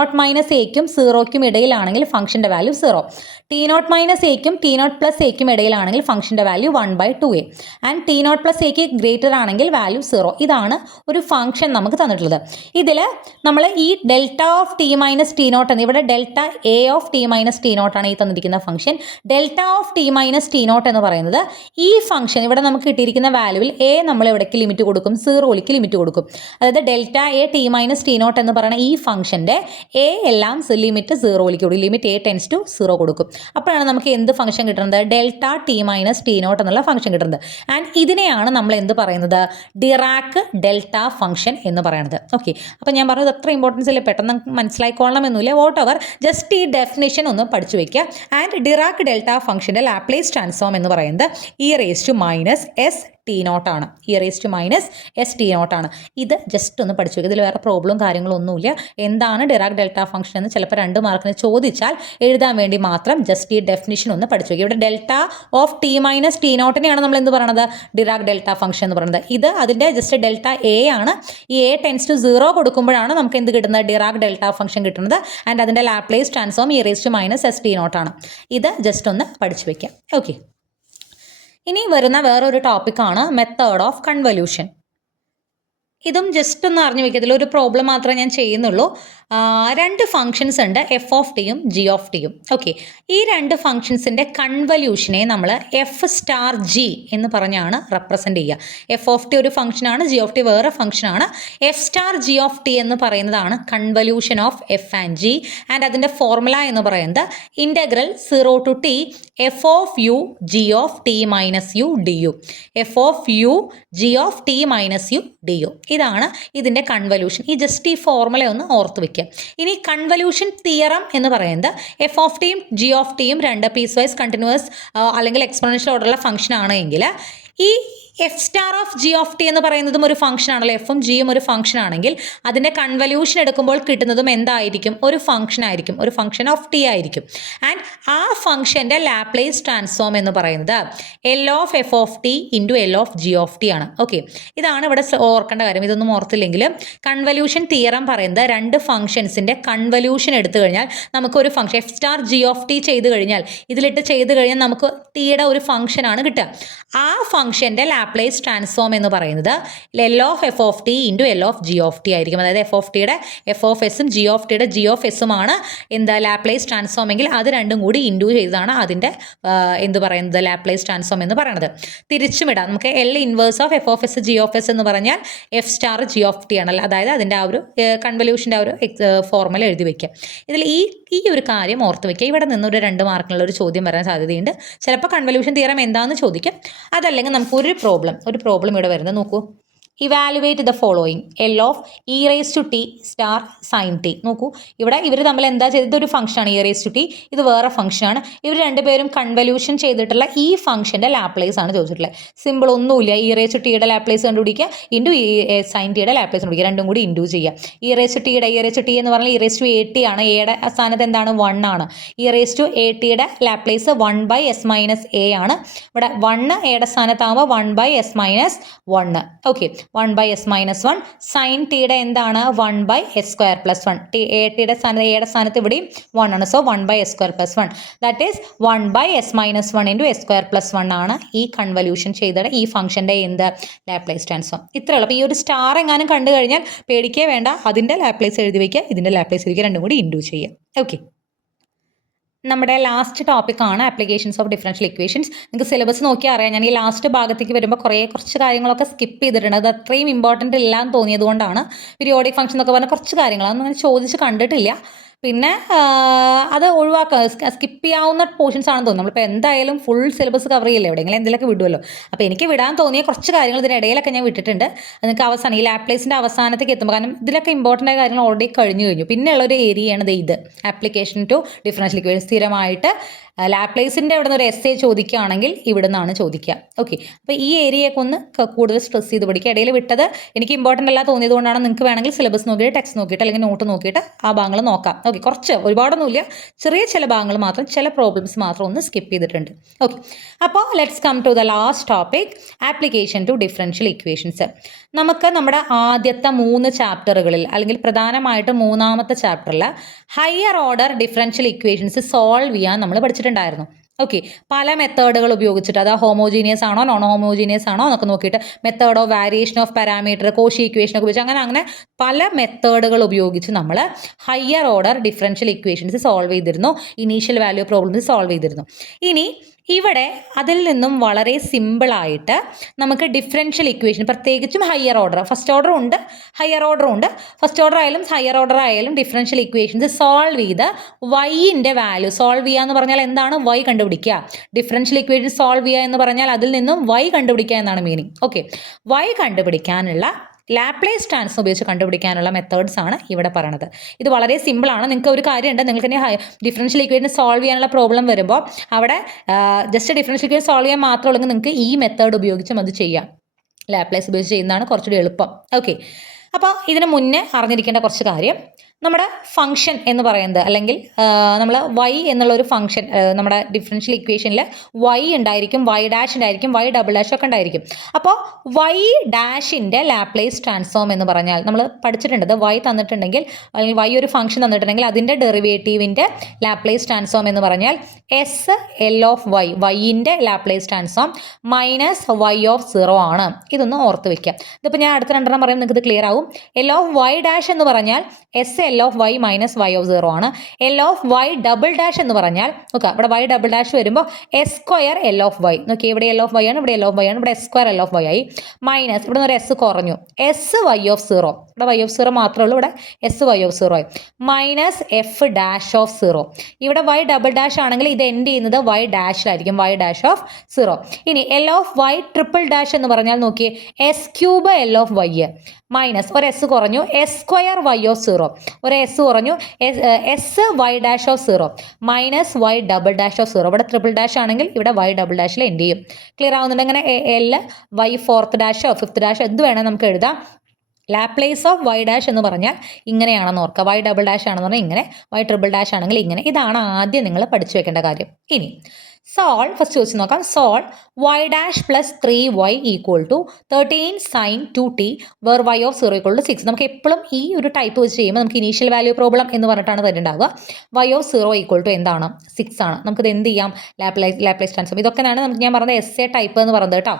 - a-ക്കും 0-ക്കും ഇടയിലാണെങ്കിൽ ഫംഗ്ഷൻ്റെ വാല്യൂ 0. t0 - a-ക്കും t0 + a-ക്കും ഇടയിലാണെങ്കിൽ ഫംഗ്ഷൻ്റെ വാല്യൂ 1/2a. ആൻഡ് t0 + a-ക്ക് ഗ്രേറ്റർ ആണെങ്കിൽ വാല്യൂ 0. ഇതാണ് ഒരു ഫംഗ്ഷൻ നമുക്ക് തന്നിട്ടുള്ളത്. ഇതിൽ നമ്മൾ ഈ ഡെൽറ്റ ഓഫ് t - t0 എന്ന്, ഇവിടെ delta A of t - t0 ആണ് ഈ തന്നിരിക്കുന്ന function. Delta of t - t0 എന്ന് പറയുന്നത് ഈ ഫംഗ്ഷൻ ഇവിടെ നമുക്ക് കിട്ടിയിരിക്കുന്ന വാല്യൂവിൽ എ നമ്മൾ എവിടേക്ക് ലിമിറ്റ് കൊടുക്കും? 0ലേക്ക് ലിമിറ്റ് കൊടുക്കും. അതായത് ഡെൽറ്റ എ t - t0 എന്ന് പറയുന്ന ഈ ഫംഗ്ഷൻ്റെ എ എല്ലാം ലിമിറ്റ് 0ലേക്ക് കൊടുക്കും. ലിമിറ്റ് a → 0 കൊടുക്കും. അപ്പോഴാണ് നമുക്ക് എന്ത് ഫംഗ്ഷൻ കിട്ടുന്നത്? ഡെൽറ്റ t - t0 എന്നുള്ള ഫംഗ്ഷൻ കിട്ടുന്നത്. ആൻഡ് ഇതിനെയാണ് നമ്മൾ എന്ത് പറയുന്നത്? ഡിറാക് ഡെൽറ്റ ഫംഗ്ഷൻ എന്ന് പറയുന്നത്. ഓക്കെ, അപ്പോൾ ഞാൻ പറഞ്ഞത് അത്ര ഇമ്പോർട്ടൻസ് ഇല്ല, പെട്ടെന്ന് മനസ്സിലായിക്കൊള്ളണമെന്നില്ല. വോട്ട് എവർ, ജസ്റ്റ് ഈ ഡെഫിനേഷൻ ഒന്ന് പഠിച്ചു വയ്ക്കുക. ആൻഡ് ഡിറാക് ഡെൽറ്റ ഫംഗ്ഷൻ്റെ ലാപ്ലേസ് ട്രാൻസ്ഫോം എന്ന് പറയുന്നത് e⁻s t0 ആണ്. e⁻s t0 ആണ്. ഇത് ജസ്റ്റ് ഒന്ന് പഠിച്ചു വയ്ക്കുക. ഇതിൽ വേറെ പ്രോബ്ലം കാര്യങ്ങളൊന്നുമില്ല. എന്താണ് ഡിറാക് ഡെൽറ്റ ഫംഗ്ഷൻ എന്ന് ചിലപ്പോൾ 2 മാർക്കിന് ചോദിച്ചാൽ എഴുതാൻ വേണ്ടി മാത്രം ജസ്റ്റ് ഈ ഡെഫിനിഷൻ ഒന്ന് പഠിച്ചു വയ്ക്കുക. ഇവിടെ ഡെൽറ്റ ഓഫ് t - t0നെയാണ് നമ്മൾ എന്ത് പറയുന്നത്? ഡിറാക് ഡെൽറ്റ ഫംഗ്ഷൻ എന്ന് പറയുന്നത്. ഇത് അതിൻ്റെ ജസ്റ്റ് ഡെൽറ്റ എ ആണ്. ഈ a → 0 കൊടുക്കുമ്പോഴാണ് നമുക്ക് എന്ത് കിട്ടുന്നത്? ഡിറാക് ഡെൽറ്റ ഫംഗ്ഷൻ കിട്ടുന്നത്. ആൻഡ് അതിൻ്റെ ലാപ്ലേസ് ട്രാൻസ്ഫോം e⁻s t0 ആണ്. ഇത് ജസ്റ്റ് ഒന്ന് പഠിച്ചു വയ്ക്കുക. ഓക്കെ, ഇനി വരുന്ന വേറൊരു ടോപ്പിക്കാണ് മെത്തേഡ് ഓഫ് കൺവല്യൂഷൻ. ഇതും ജസ്റ്റ് ഒന്ന് അറിഞ്ഞു വയ്ക്കുക. ഇതിലൊരു പ്രോബ്ലം മാത്രമേ ഞാൻ ചെയ്യുന്നുള്ളൂ. രണ്ട് ഫങ്ഷൻസ് ഉണ്ട്, എഫ് ഓഫ് ടിയും ജി ഓഫ് ടിയും. ഓക്കെ, ഈ രണ്ട് ഫങ്ഷൻസിൻ്റെ കൺവല്യൂഷനെ നമ്മൾ എഫ് സ്റ്റാർ ജി എന്ന് പറഞ്ഞാണ് റെപ്രസെൻ്റ് ചെയ്യുക. എഫ് ഓഫ് ടി ഒരു ഫംഗ്ഷനാണ്, ജി ഓഫ് ടി വേറെ ഫംഗ്ഷനാണ്. F star g of t എന്ന് പറയുന്നതാണ് convolution of f and g. And അതിൻ്റെ ഫോർമുല എന്ന് പറയുന്നത് integral 0 to t f of u g of t minus u d u. F of u g of t minus u d u, ഇതാണ് ഇതിൻ്റെ convolution. ഈ just ഈ formula ഒന്ന് ഓർത്ത് വയ്ക്കുക. ഇനി കൺവല്യൂഷൻ തിയറം എന്ന് പറയുന്നത് എഫ് ഓഫ് ടിയും ജി ഓഫ് ടിയും രണ്ട് പീസ് വൈസ് കണ്ടിന്യൂസ് അല്ലെങ്കിൽ എക്സ്പോണൻഷ്യൽ ഓർഡറുള്ള ഫംഗ്ഷൻ ആണെങ്കിൽ ഈ F star of G of t എന്ന് പറയുന്നതും ഒരു ഫംഗ്ഷൻ ആണല്ലോ, എഫും ജിയും ഒരു ഫംഗ്ഷൻ ആണെങ്കിൽ അതിൻ്റെ കൺവല്യൂഷൻ എടുക്കുമ്പോൾ കിട്ടുന്നതും എന്തായിരിക്കും? ഒരു ഫംഗ്ഷൻ ആയിരിക്കും, ഒരു ഫംഗ്ഷൻ ഓഫ് ടി ആയിരിക്കും. ആൻഡ് ആ ഫംഗ്ഷൻ്റെ ലാപ്ലേസ് ട്രാൻസ്ഫോം എന്ന് പറയുന്നത് L of f of T into L of G of T ആണ്. ഓക്കെ, ഇതാണ് ഇവിടെ ഓർക്കേണ്ട കാര്യം. ഇതൊന്നും ഓർത്തില്ലെങ്കിൽ കൺവല്യൂഷൻ തിയറം പറയുന്നത് രണ്ട് ഫംഗ്ഷൻസിൻ്റെ കൺവല്യൂഷൻ എടുത്തു കഴിഞ്ഞാൽ നമുക്കൊരു function F star g of T ചെയ്ത് കഴിഞ്ഞാൽ ഇതിലിട്ട് ചെയ്ത് കഴിഞ്ഞാൽ നമുക്ക് ടിയുടെ ഒരു ഫംഗ്ഷനാണ് കിട്ടുക. ആ ഫംഗ്ഷൻ്റെ ലാപ്ലേസ് ട്രാൻസ്ഫോം എന്ന് പറയുന്നത് L of f of T into L of G of t ആയിരിക്കും. അതായത് എഫ് ഓഫ് ടിയുടെ എഫ് ഓഫ് എസും ജി ഓഫ് ടിയുടെ ജി ഓഫ് എസുമാണ് എന്താ ലാപ്ലേസ് ട്രാൻസ്ഫോം എങ്കിൽ അത് രണ്ടും കൂടി ഇൻറ്റു ചെയ്താണ് അതിൻ്റെ എന്ത് പറയുന്നത് ലാപ്ലേസ് ട്രാൻസ്ഫോം എന്ന് പറയുന്നത്. തിരിച്ചും ഇടാം, നമുക്ക് L inverse of f of S G of s എന്ന് പറഞ്ഞാൽ F star g of T ആണല്ലോ. അതായത് അതിൻ്റെ ആ ഒരു കൺവല്യൂഷൻ്റെ ആ ഒരു ഫോർമുല എഴുതി വയ്ക്കുക. ഇതിൽ ഈ ഒരു കാര്യം ഓർത്ത് വയ്ക്കുക. ഇവിടെ നിന്നൊരു 2 മാർക്കിനുള്ള ഒരു ചോദ്യം വരാൻ സാധ്യതയുണ്ട്. ചിലപ്പോൾ കൺവല്യൂഷൻ തിയറം എന്താണെന്ന് ചോദിക്കും. അതല്ലെങ്കിൽ നമുക്ക് ഒരു പ്രോബ്ലം ഇവിടെ വരുന്നത് നോക്കൂ. Evaluate the following L of e raise to t star sine t. നോക്കൂ, ഇവിടെ ഇവർ തമ്മിൽ എന്താ ചെയ്തത്? ഒരു ഫംഗ്ഷനാണ് ഇ റേസ് ടു ടി, ഇത് വേറെ ഫംഗ്ഷനാണ്. ഇവർ രണ്ടുപേരും കൺവല്യൂഷൻ ചെയ്തിട്ടുള്ള ഈ ഫംഗ്ഷൻ്റെ ലാപ്ലേസ് ആണ് ചോദിച്ചിട്ടുള്ളത്. സിമ്പിൾ ഒന്നുമില്ല, ഇ റേസ് ടു ടിയുടെ ലാപ്ലേസ് കണ്ടുപിടിക്കുക ഇൻറ്റു സൈൻ ടിയുടെ ലാപ്ലേസ് കണ്ടുപിടിക്കുക, രണ്ടും കൂടി ഇൻറ്റു ചെയ്യുക. ഇ റേസ് ടു ടി എന്ന് പറഞ്ഞാൽ e raise to a t ആണ്, എയുടെ സ്ഥാനത്ത് എന്താണ് 1 ആണ്. ഇ റേസ് ടു എ ടിയുടെ ലാപ്ലേസ് 1/s മൈനസ് എ ആണ്. ഇവിടെ 1 എയുടെ സ്ഥാനത്താകുമ്പോൾ 1/s minus 1. Okay, 1/s minus 1. Sine ടിയുടെ എന്താണ്? 1/s² plus 1. എയുടെ സ്ഥാനത്ത് ഇവിടെയും 1 ആണ്. So 1/s² plus 1 that is 1/s minus 1 into s² plus 1 ആണ് ഈ കൺവല്യൂഷൻ ചെയ്തത് ഈ ഫംഗ്ഷൻ്റെ എന്ത് ലാപ്ലേസ് ട്രാൻസ്ഫോം. ഇത്രയുള്ളൂ. അപ്പോൾ ഈ ഒരു സ്റ്റാർ എങ്ങാനും കണ്ടു കഴിഞ്ഞാൽ പേടിക്കേ വേണ്ട, അതിൻ്റെ ലാപ്ലേസ് എഴുതി വയ്ക്കുക, ഇതിൻ്റെ ലാപ്ലേസ് എഴുതി രണ്ടും കൂടി ഇൻറ്റു ചെയ്യുക. ഓക്കെ, നമ്മുടെ ലാസ്റ്റ് ടോപ്പിക്കാണ് ആപ്ലിക്കേഷൻസ് ഓഫ് ഡിഫറൻഷ്യൽ ഇക്വേഷൻസ്. നിങ്ങൾക്ക് സിലബസ് നോക്കിയാൽ അറിയാം, ഞാൻ ഈ ലാസ്റ്റ് ഭാഗത്തേക്ക് വരുമ്പോൾ കുറച്ച് കാര്യങ്ങളൊക്കെ സ്കിപ്പ് ചെയ്തിട്ടുണ്ട്. അത് അത്രയും ഇമ്പോർട്ടൻ്റ് ഇല്ല എന്ന് തോന്നിയത് കൊണ്ടാണ്. പീരിയോഡിക് ഫംഗ്ഷൻ എന്നൊക്കെ പറഞ്ഞാൽ കുറച്ച് കാര്യങ്ങൾ അതൊന്നും അങ്ങനെ ചോദിച്ച് കണ്ടിട്ടില്ല. പിന്നെ അത് ഒഴിവാക്കുക, സ്കിപ്പ് ചെയ്യാവുന്ന പോർഷൻസ് ആണെന്ന് തോന്നുന്നു. നമ്മളിപ്പോൾ എന്തായാലും ഫുൾ സിലബസ് കവർ ചെയ്യില്ല, എവിടെയെങ്കിലും എന്തെങ്കിലുമൊക്കെ വിടുമല്ലോ. അപ്പോൾ എനിക്ക് വിടാൻ തോന്നിയ കുറച്ച് കാര്യങ്ങൾ ഇതിനിടയിലൊക്കെ ഞാൻ വിട്ടിട്ടുണ്ട്. നിങ്ങൾക്ക് അവസാനം ഈ ലാപ്ലേസിൻ്റെ അവസാനത്തേക്ക് എത്തുമ്പോൾ, കാരണം ഇതിലൊക്കെ ഇമ്പോർട്ടൻ്റ് ആയ കാര്യങ്ങൾ ഓൾറെഡി കഴിഞ്ഞു. പിന്നെയുള്ളൊരു ഏരിയയാണ് ഇത് ആപ്ലിക്കേഷൻ ടു ഡിഫറൻഷ്യൽ ഇക്വേഷൻ. സ്ഥിരമായിട്ട് ലാപ്ലേസിൻ്റെ ഇവിടെ നിന്ന് ഒരു എസ്സേ ചോദിക്കുകയാണെങ്കിൽ ഇവിടെ നിന്നാണ് ചോദിക്കുക. ഓക്കെ, അപ്പോൾ ഈ ഏരിയയൊക്കെ ഒന്ന് കൂടുതൽ സ്ട്രെസ് ചെയ്ത് പഠിക്കുക. ഇടയിൽ വിട്ടത് എനിക്ക് ഇമ്പോർട്ടൻ്റ് അല്ല തോന്നിയത് കൊണ്ടാണ്. നിങ്ങൾക്ക് വേണമെങ്കിൽ സിലബസ് നോക്കിയിട്ട് ടെക്സ്റ്റ് നോക്കിയിട്ട് അല്ലെങ്കിൽ നോട്ട് നോക്കിയിട്ട് ആ ഭാഗങ്ങൾ നോക്കാം. ഓക്കെ, കുറച്ച് ഒരുപാടൊന്നുമില്ല, ചെറിയ ചില ഭാഗങ്ങൾ മാത്രം, ചില പ്രോബ്ലംസ് മാത്രം ഒന്ന് സ്കിപ്പ് ചെയ്തിട്ടുണ്ട്. ഓക്കെ, അപ്പോൾ let's come to the last topic, application to differential equations. നമുക്ക് നമ്മുടെ ആദ്യത്തെ 3 ചാപ്റ്ററുകളിൽ അല്ലെങ്കിൽ പ്രധാനമായിട്ട് 3ാമത്തെ ചാപ്റ്ററിൽ higher order differential equations solve ചെയ്യാൻ നമ്മൾ പഠിച്ചിട്ടുണ്ടായിരുന്നു. ഓക്കെ, പല മെത്തേഡുകൾ ഉപയോഗിച്ചിട്ട്, അത് ഹോമോജീനിയസ് ആണോ നോൺ ഹോമോജീനിയസ് ആണോ എന്നൊക്കെ നോക്കിയിട്ട്, method of variation of parameter, Cauchy equation ഒക്കെ ഉപയോഗിച്ച് അങ്ങനെ പല മെത്തേഡുകൾ ഉപയോഗിച്ച് നമ്മൾ higher order differential equations solve ചെയ്തിരുന്നു, ഇനീഷ്യൽ വാല്യൂ പ്രോബ്ലംസ് സോൾവ് ചെയ്തിരുന്നു. ഇനി ഇവിടെ അതിൽ നിന്നും വളരെ സിമ്പിളായിട്ട് നമുക്ക് ഡിഫറൻഷ്യൽ ഇക്വേഷൻ, പ്രത്യേകിച്ചും ഹയർ ഓർഡർ, ഫസ്റ്റ് ഓർഡർ ഉണ്ട് ഹയർ ഓർഡർ ഉണ്ട്, ഫസ്റ്റ് ഓർഡർ ആയാലും ഹയർ ഓർഡർ ആയാലും ഡിഫറൻഷ്യൽ ഇക്വേഷൻസ് സോൾവ് ചെയ്ത് വൈൻ്റെ വാല്യൂ സോൾവ് ചെയ്യുക എന്ന് പറഞ്ഞാൽ എന്താണ്? വൈ കണ്ടുപിടിക്കുക. ഡിഫറൻഷ്യൽ ഇക്വേഷൻ സോൾവ് ചെയ്യുക എന്ന് പറഞ്ഞാൽ അതിൽ നിന്നും വൈ കണ്ടുപിടിക്കുക എന്നാണ് മീനിങ്. ഓക്കെ, വൈ കണ്ടുപിടിക്കാനുള്ള ലാപ്ലേസ് ട്രാൻസ്ഫോം ഉപയോഗിച്ച് കണ്ടുപിടിക്കാനുള്ള മെത്തേഡ്സ് ആണ് ഇവിടെ പറയുന്നത്. ഇത് വളരെ സിമ്പിളാണ്. നിങ്ങൾക്ക് ഒരു കാര്യമുണ്ട്, നിങ്ങൾക്ക് തന്നെ ഡിഫറൻഷ്യൽ ഇക്വേഷൻ സോൾവ് ചെയ്യാനുള്ള പ്രോബ്ലം വരുമ്പോൾ അവിടെ ജസ്റ്റ് ഡിഫറൻഷ്യൽ ഇക്വേഷൻ സോൾവ് ചെയ്യാൻ മാത്രമുള്ളെങ്കിൽ നിങ്ങൾക്ക് ഈ മെത്തേഡ് ഉപയോഗിച്ചും അത് ചെയ്യാം. ലാപ്ലേസ് ഉപയോഗിച്ച് ചെയ്യുന്നതാണ് കുറച്ചുകൂടി എളുപ്പം. ഓക്കെ, അപ്പോൾ ഇതിന് മുന്നേ അറിഞ്ഞിരിക്കേണ്ട കുറച്ച് കാര്യം, നമ്മുടെ ഫംഗ്ഷൻ എന്ന് പറയുന്നത് അല്ലെങ്കിൽ നമ്മൾ വൈ എന്നുള്ളൊരു ഫംഗ്ഷൻ നമ്മുടെ ഡിഫറൻഷ്യൽ ഇക്വേഷനിൽ വൈ ഉണ്ടായിരിക്കും, വൈ ഡാഷ് ഉണ്ടായിരിക്കും, വൈ ഡബിൾ ഡാഷ് ഒക്കെ ഉണ്ടായിരിക്കും. അപ്പോൾ വൈ ഡാഷിൻ്റെ ലാപ്ലേസ് ട്രാൻസ്ഫോം എന്ന് പറഞ്ഞാൽ നമ്മൾ പഠിച്ചിട്ടുണ്ട്, വൈ തന്നിട്ടുണ്ടെങ്കിൽ അല്ലെങ്കിൽ വൈ ഒരു ഫംഗ്ഷൻ തന്നിട്ടുണ്ടെങ്കിൽ അതിൻ്റെ ഡെറിവേറ്റീവിൻ്റെ ലാപ്ലേസ് ട്രാൻസ്ഫോം എന്ന് പറഞ്ഞാൽ എസ് എൽ ഓഫ് വൈ, വൈൻ്റെ Laplace transform minus y of 0 ആണ്. ഇതൊന്ന് ഓർത്ത് വയ്ക്കുക. ഇതിപ്പോൾ ഞാൻ അടുത്ത 2 പറയുമ്പോൾ നിങ്ങൾക്ക് ഇത് ക്ലിയർ ആവും. എൽ ഓഫ് വൈ ഡാഷ് എന്ന് പറഞ്ഞാൽ s L of y minus y of zero ആണ്. L of y double dash എന്ന് പറഞ്ഞാൽ നോക്കുക, ഇവിടെ വൈ ഡബിൾ ഡാഷ് വരുമ്പോൾ s square L of y നോക്കി, ഇവിടെ എൽ ഓഫ് വൈ ആണ്, ഇവിടെ എൽ ഓഫ് വൈ ആണ്, ഇവിടെ s square L of y ആയി, മൈനസ് ഇവിടെ നിന്ന് ഒരു എസ് കുറഞ്ഞു, എസ് വൈ ഓഫ് സീറോ, ഇവിടെ വൈ ഓഫ് സീറോ മാത്രമേ ഉള്ളൂ, ഇവിടെ എസ് വൈ ഓഫ് സീറോ ആയി, minus f dash of zero. ഇവിടെ വൈ ഡബിൾ ഡാഷ് ആണെങ്കിൽ ഇത് എൻഡ് ചെയ്യുന്നത് വൈ ഡാഷിലായിരിക്കും, വൈ ഡാഷ് ഓഫ് സീറോ. ഇനി L of y triple dash എന്ന് പറഞ്ഞാൽ നോക്കിയേ, s cube L of y minus ഒരു എസ് കുറഞ്ഞു, S square y of zero, ഒരു എസ് കുറഞ്ഞു, s y dash of zero minus y double dash of zero. ഇവിടെ triple dash ആണെങ്കിൽ ഇവിടെ വൈ ഡബിൾ ഡാഷിൽ എൻഡ് ചെയ്യും. ക്ലിയർ ആവുന്നുണ്ട്? അങ്ങനെ എൽ വൈ ഫോർത്ത് ഡാഷോ ഫിഫ്ത്ത് ഡാഷോ എന്ത് വേണം നമുക്ക് എഴുതാം. ലാപ്ലേസ് ഓഫ് വൈ ഡാഷ് എന്ന് പറഞ്ഞാൽ ഇങ്ങനെയാണെന്ന് ഓർക്കുക, വൈ ഡബിൾ ഡാഷ് ആണെന്ന് പറഞ്ഞാൽ ഇങ്ങനെ, വൈ ട്രിപ്പിൾ ഡാഷ് ആണെങ്കിൽ ഇങ്ങനെ. ഇതാണ് ആദ്യം നിങ്ങൾ പഠിച്ചു വെക്കേണ്ട കാര്യം. ഇനി സോൾവ്, ഫസ്റ്റ് ചോദിച്ചു നോക്കാം. Solve y dash plus 3y equal to 13 sine 2t where y of 0 equal to 6. നമുക്ക് എപ്പോഴും ഈ ഒരു ടൈപ്പ് വെച്ച് ചെയ്യുമ്പോൾ നമുക്ക് ഇനീഷ്യൽ വാല്യൂ പ്രോബ്ലം എന്ന് പറഞ്ഞിട്ടാണ് തരുന്നുണ്ടാവുക. വൈ ഓഫ് 0 ഈക്വൽ ടു എന്താണ്? 6 ആണ്. നമുക്കിത് എന്ത് ചെയ്യാം? Laplace transform. ഇതൊക്കെയാണ് നമുക്ക് ഞാൻ പറഞ്ഞത് എസ് എ ടൈപ്പ് എന്ന് പറയുന്നത് കേട്ടോ.